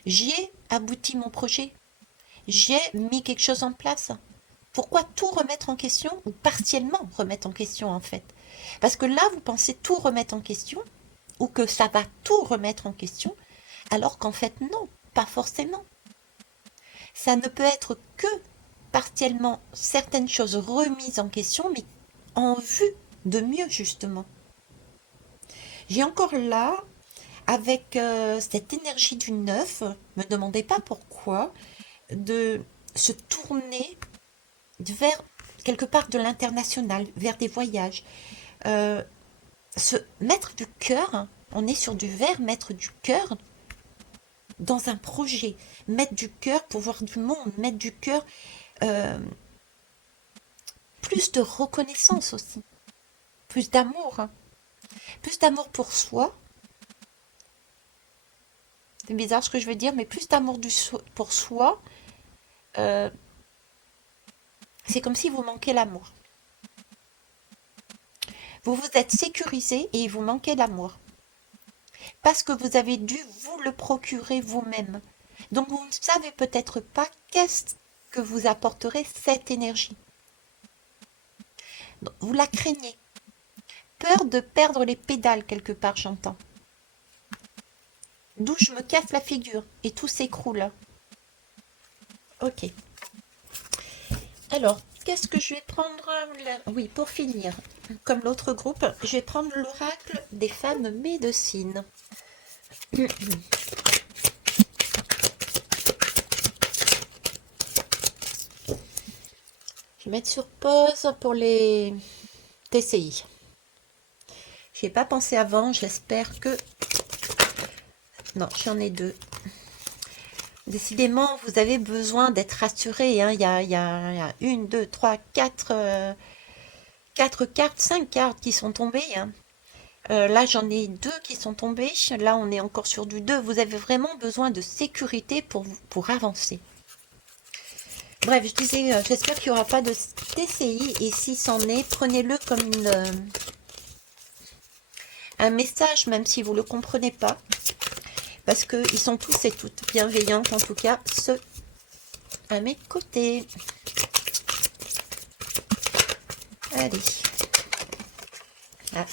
J'ai abouti mon projet. J'ai mis quelque chose en place. Pourquoi tout remettre en question ou partiellement remettre en question en fait? Parce que là, vous pensez tout remettre en question ou que ça va tout remettre en question, alors qu'en fait non, pas forcément. Ça ne peut être que partiellement certaines choses remises en question, mais en vue de mieux justement. J'ai encore là, avec cette énergie du neuf, me demandez pas pourquoi, de se tourner vers quelque part de l'international, vers des voyages. Euh, Se mettre du cœur, on est sur du verre, mettre du cœur dans un projet, mettre du cœur pour voir du monde, mettre du cœur, euh, plus de reconnaissance aussi, plus d'amour, hein. Plus d'amour pour soi. C'est bizarre ce que je veux dire, mais plus d'amour pour soi, euh, c'est comme si vous manquez l'amour. Vous vous êtes sécurisé et vous manquez l'amour. Parce que vous avez dû vous le procurer vous-même. Donc vous ne savez peut-être pas qu'est-ce que vous apporterez cette énergie. Vous la craignez. Peur de perdre les pédales quelque part, j'entends. D'où je me casse la figure et tout s'écroule. Ok. Alors, qu'est-ce que je vais prendre là? Oui, pour finir, comme l'autre groupe, je vais prendre l'oracle des femmes médecines. Je vais mettre sur pause pour les TCI. J'y ai pas pensé avant, j'espère que... Non, j'en ai deux. Décidément, vous avez besoin d'être rassuré, hein. Il y a une, deux, trois, quatre cartes, cinq cartes qui sont tombées, hein. Là, j'en ai deux qui sont tombées. Là, on est encore sur du 2. Vous avez vraiment besoin de sécurité pour avancer. Bref, je disais, j'espère qu'il n'y aura pas de TCI. Et si c'en est, prenez-le comme un message, même si vous ne le comprenez pas. Parce qu'ils sont tous et toutes bienveillants, en tout cas, ceux à mes côtés. Allez. Ah.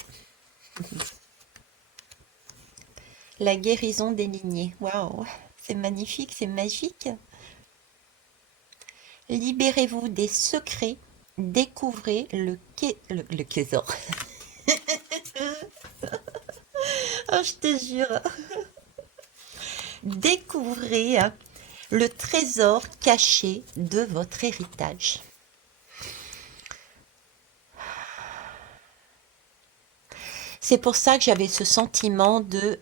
La guérison des lignées. Waouh, c'est magnifique, c'est magique. Libérez-vous des secrets, découvrez le trésor. Oh, je te jure. Découvrez le trésor caché de votre héritage. C'est pour ça que j'avais ce sentiment de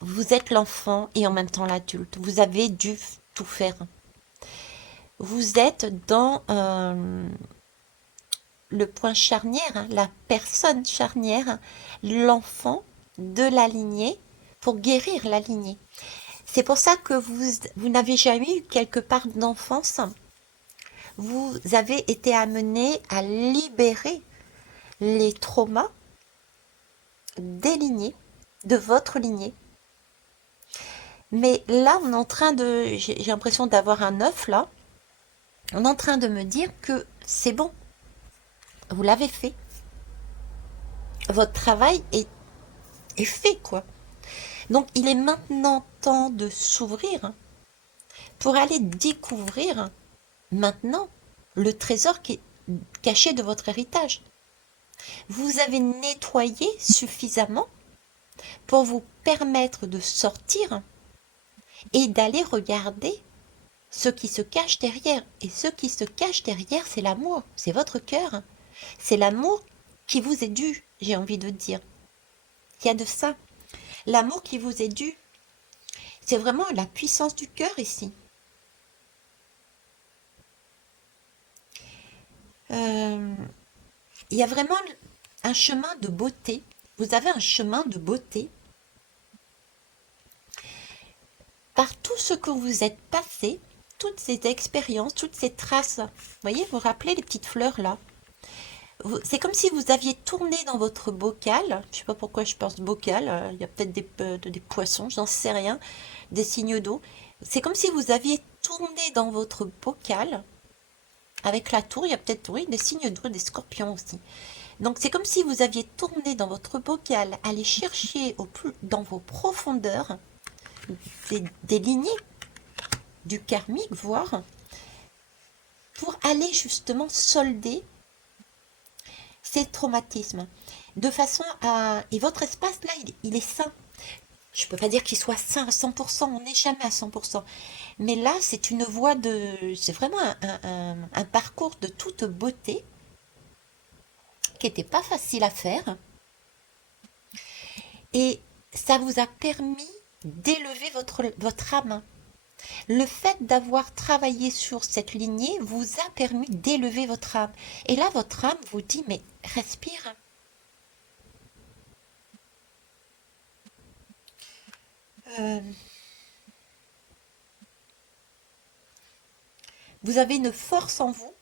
vous êtes l'enfant et en même temps l'adulte. Vous avez dû tout faire. Vous êtes dans le point charnière, hein, la personne charnière, l'enfant de la lignée pour guérir la lignée. C'est pour ça que vous n'avez jamais eu quelque part d'enfance. Vous avez été amené à libérer les traumas des lignées, de votre lignée. Mais là, on est en train de... J'ai l'impression d'avoir un œuf là. On est en train de me dire que c'est bon. Vous l'avez fait. Votre travail est fait, quoi. Donc, il est maintenant temps de s'ouvrir pour aller découvrir maintenant le trésor qui est caché de votre héritage. Vous avez nettoyé suffisamment pour vous permettre de sortir et d'aller regarder ce qui se cache derrière. Et ce qui se cache derrière, c'est l'amour, c'est votre cœur. C'est l'amour qui vous est dû, j'ai envie de dire. Il y a de ça. L'amour qui vous est dû. C'est vraiment la puissance du cœur ici. Il y a vraiment un chemin de beauté. Vous avez un chemin de beauté par tout ce que vous êtes passé, toutes ces expériences, toutes ces traces. Vous voyez, vous vous rappelez les petites fleurs là? C'est comme si vous aviez tourné dans votre bocal. Je ne sais pas pourquoi je pense bocal. Il y a peut-être des poissons, j'en sais rien, des signes d'eau. C'est comme si vous aviez tourné dans votre bocal. Avec la tour, il y a peut-être, oui, des signes d'eau, des scorpions aussi. Donc c'est comme si vous aviez tourné dans votre bocal, aller chercher dans vos profondeurs des lignées du karmique, voire, pour aller justement solder ces traumatismes. De façon à... Et votre espace là, il est sain. Je ne peux pas dire qu'il soit sain à 100%, on n'est jamais à 100%. Mais là, c'est une voie de... C'est vraiment un parcours de toute beauté qui n'était pas facile à faire. Et ça vous a permis d'élever votre âme. Le fait d'avoir travaillé sur cette lignée vous a permis d'élever votre âme. Et là, votre âme vous dit, mais respire. Euh, vous avez une force en vous.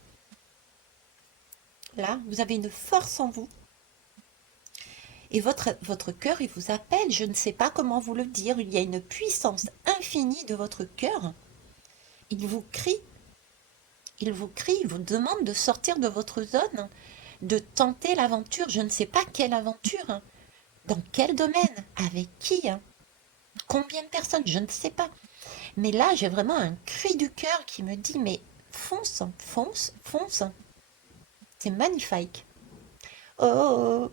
Là, vous avez une force en vous. Et votre cœur, il vous appelle. Je ne sais pas comment vous le dire. Il y a une puissance infinie de votre cœur. Il vous crie. Il vous crie, il vous demande de sortir de votre zone, de tenter l'aventure. Je ne sais pas quelle aventure. Dans quel domaine? Avec qui? Combien de personnes? Je ne sais pas. Mais là, j'ai vraiment un cri du cœur qui me dit, mais fonce, fonce, fonce. C'est magnifique. Oh,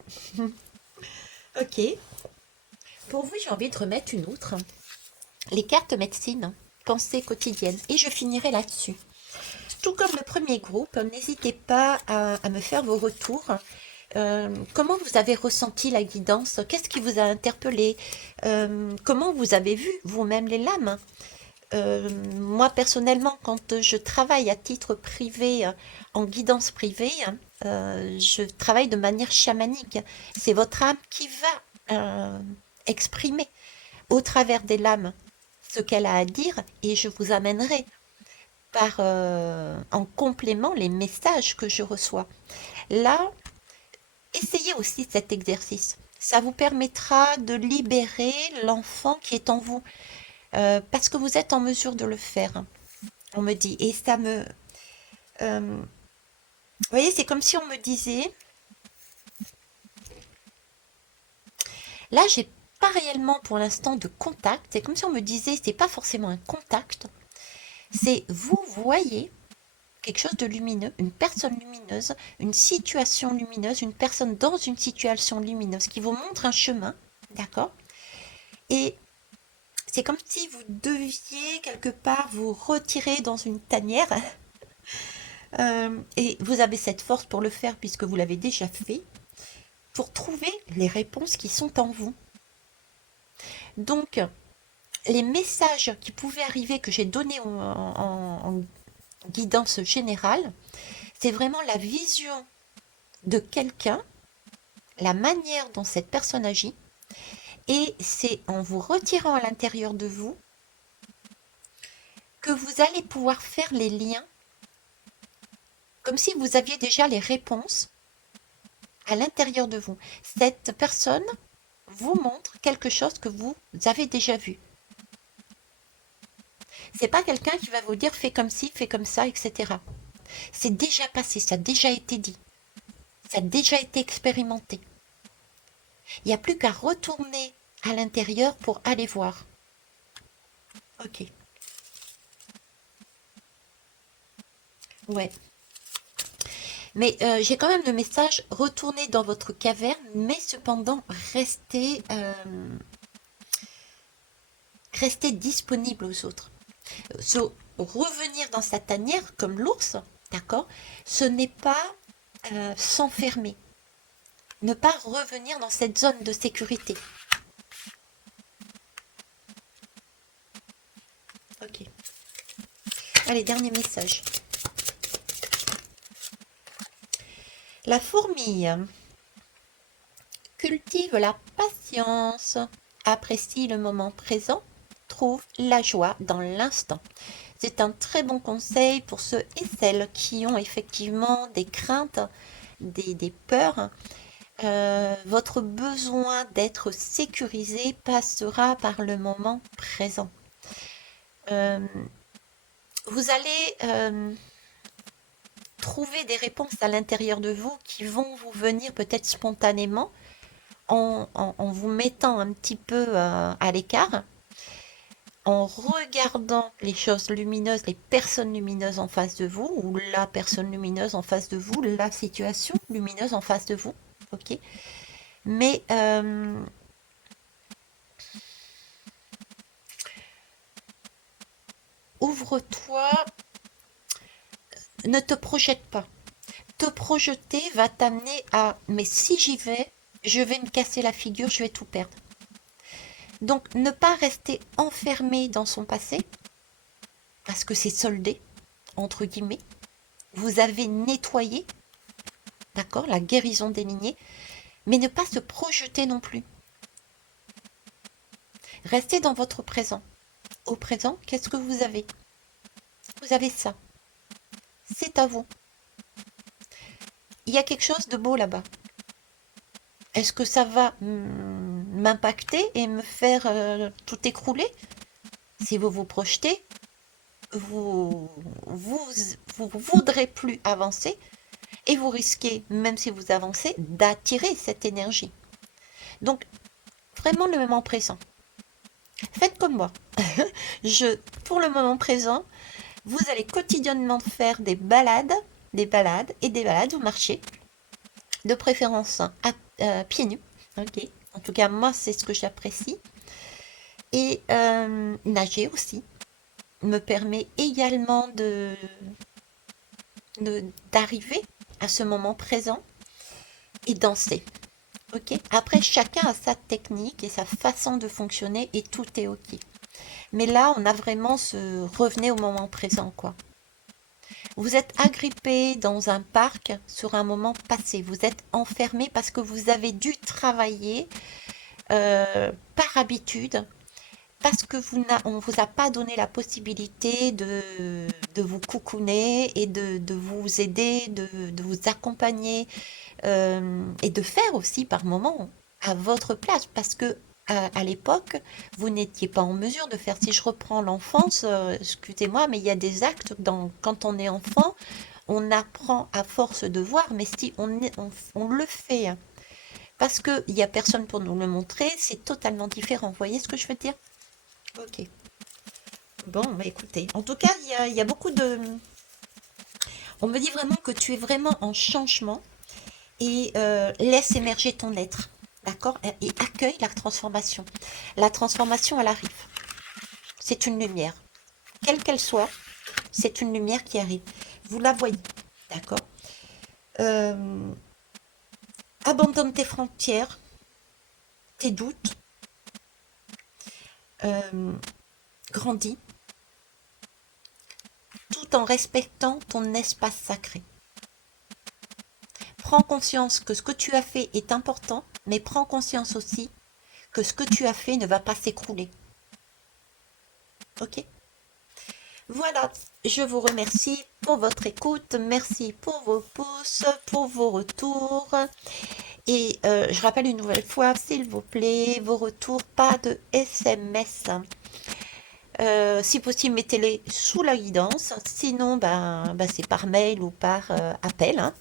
ok. Pour vous, j'ai envie de remettre une autre. Les cartes médecine, pensée quotidienne. Et je finirai là-dessus. Tout comme le premier groupe, n'hésitez pas à me faire vos retours. Comment vous avez ressenti la guidance? Qu'est-ce qui vous a interpellé? Comment vous avez vu vous-même les lames? Moi, personnellement, quand je travaille à titre privé, en guidance privée, je travaille de manière chamanique. C'est votre âme qui va exprimer au travers des lames ce qu'elle a à dire et je vous amènerai en complément les messages que je reçois. Là, essayez aussi cet exercice. Ça vous permettra de libérer l'enfant qui est en vous, parce que vous êtes en mesure de le faire. On me dit, et ça me... vous voyez, c'est comme si on me disait, là, j'ai pas réellement pour l'instant de contact. C'est comme si on me disait, c'est pas forcément un contact, c'est vous voyez quelque chose de lumineux, une personne lumineuse, une situation lumineuse, une personne dans une situation lumineuse qui vous montre un chemin, d'accord? Et c'est comme si vous deviez quelque part vous retirer dans une tanière, et vous avez cette force pour le faire puisque vous l'avez déjà fait, pour trouver les réponses qui sont en vous. Donc, les messages qui pouvaient arriver que j'ai donnés en guidance générale, c'est vraiment la vision de quelqu'un, la manière dont cette personne agit, et c'est en vous retirant à l'intérieur de vous que vous allez pouvoir faire les liens, comme si vous aviez déjà les réponses à l'intérieur de vous. Cette personne vous montre quelque chose que vous avez déjà vu. C'est pas quelqu'un qui va vous dire fais comme ci, fais comme ça, etc. C'est déjà passé, ça a déjà été dit. Ça a déjà été expérimenté. Il n'y a plus qu'à retourner à l'intérieur pour aller voir. Ok. Ouais. Mais j'ai quand même le message, retournez dans votre caverne, mais cependant, restez disponible aux autres. Revenir dans sa tanière, comme l'ours, d'accord, ce n'est pas s'enfermer. Ne pas revenir dans cette zone de sécurité. Ok. Allez, dernier message. La fourmi. Cultive la patience. Apprécie le moment présent. Trouve la joie dans l'instant. C'est un très bon conseil pour ceux et celles qui ont effectivement des craintes, des peurs. Votre besoin d'être sécurisé passera par le moment présent. Euh, vous allez trouver des réponses à l'intérieur de vous qui vont vous venir peut-être spontanément en vous mettant un petit peu à l'écart, en regardant les choses lumineuses, les personnes lumineuses en face de vous, ou la personne lumineuse en face de vous, la situation lumineuse en face de vous. Ok. Mais ouvre-toi, ne te projette pas. Te projeter va t'amener à mais si j'y vais, je vais me casser la figure, je vais tout perdre. Donc ne pas rester enfermé dans son passé, parce que c'est soldé, entre guillemets. Vous avez nettoyé, d'accord, la guérison des lignées, mais ne pas se projeter non plus. Restez dans votre présent. Au présent, qu'est-ce que vous avez? Vous avez ça. C'est à vous. Il y a quelque chose de beau là-bas. Est-ce que ça va m'impacter et me faire tout écrouler? Si vous vous projetez, vous voudrez plus avancer et vous risquez, même si vous avancez, d'attirer cette énergie. Donc, vraiment le moment présent. Faites comme moi. Pour le moment présent, vous allez quotidiennement faire des balades, vous marchez, de préférence pieds nus. Ok. En tout cas, moi, c'est ce que j'apprécie. Et nager aussi me permet également d'arriver à ce moment présent et danser. Ok. Après, chacun a sa technique et sa façon de fonctionner et tout est ok. Mais là, on a vraiment revenez au moment présent, quoi. Vous êtes agrippé dans un parc sur un moment passé. Vous êtes enfermé parce que vous avez dû travailler par habitude, parce que on vous a pas donné la possibilité de vous coucouner et de vous aider, de vous accompagner et de faire aussi par moment à votre place, parce que à l'époque, vous n'étiez pas en mesure de faire. Si je reprends l'enfance, excusez-moi, mais il y a des actes quand on est enfant, on apprend à force de voir, mais si on le fait, hein, parce qu'il n'y a personne pour nous le montrer, c'est totalement différent. Vous voyez ce que je veux dire? Ok. Bon, bah écoutez, en tout cas, il y a beaucoup de... On me dit vraiment que tu es vraiment en changement et laisse émerger ton être, d'accord? Et accueille la transformation. La transformation, elle arrive. C'est une lumière. Quelle qu'elle soit, c'est une lumière qui arrive. Vous la voyez, d'accord? Euh, Abandonne tes frontières, tes doutes, euh, grandis, tout en respectant ton espace sacré. Prends conscience que ce que tu as fait est important, mais prends conscience aussi que ce que tu as fait ne va pas s'écrouler. Ok? Voilà, je vous remercie pour votre écoute, merci pour vos pouces, pour vos retours. Et je rappelle une nouvelle fois, s'il vous plaît, vos retours, pas de SMS. Si possible, mettez-les sous la guidance. Sinon, c'est par mail ou par appel, hein,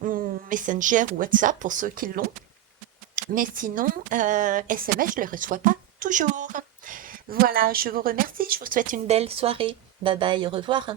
ou Messenger ou WhatsApp pour ceux qui l'ont. Mais sinon, SMS, je ne les reçois pas toujours. Voilà, je vous remercie. Je vous souhaite une belle soirée. Bye bye, au revoir.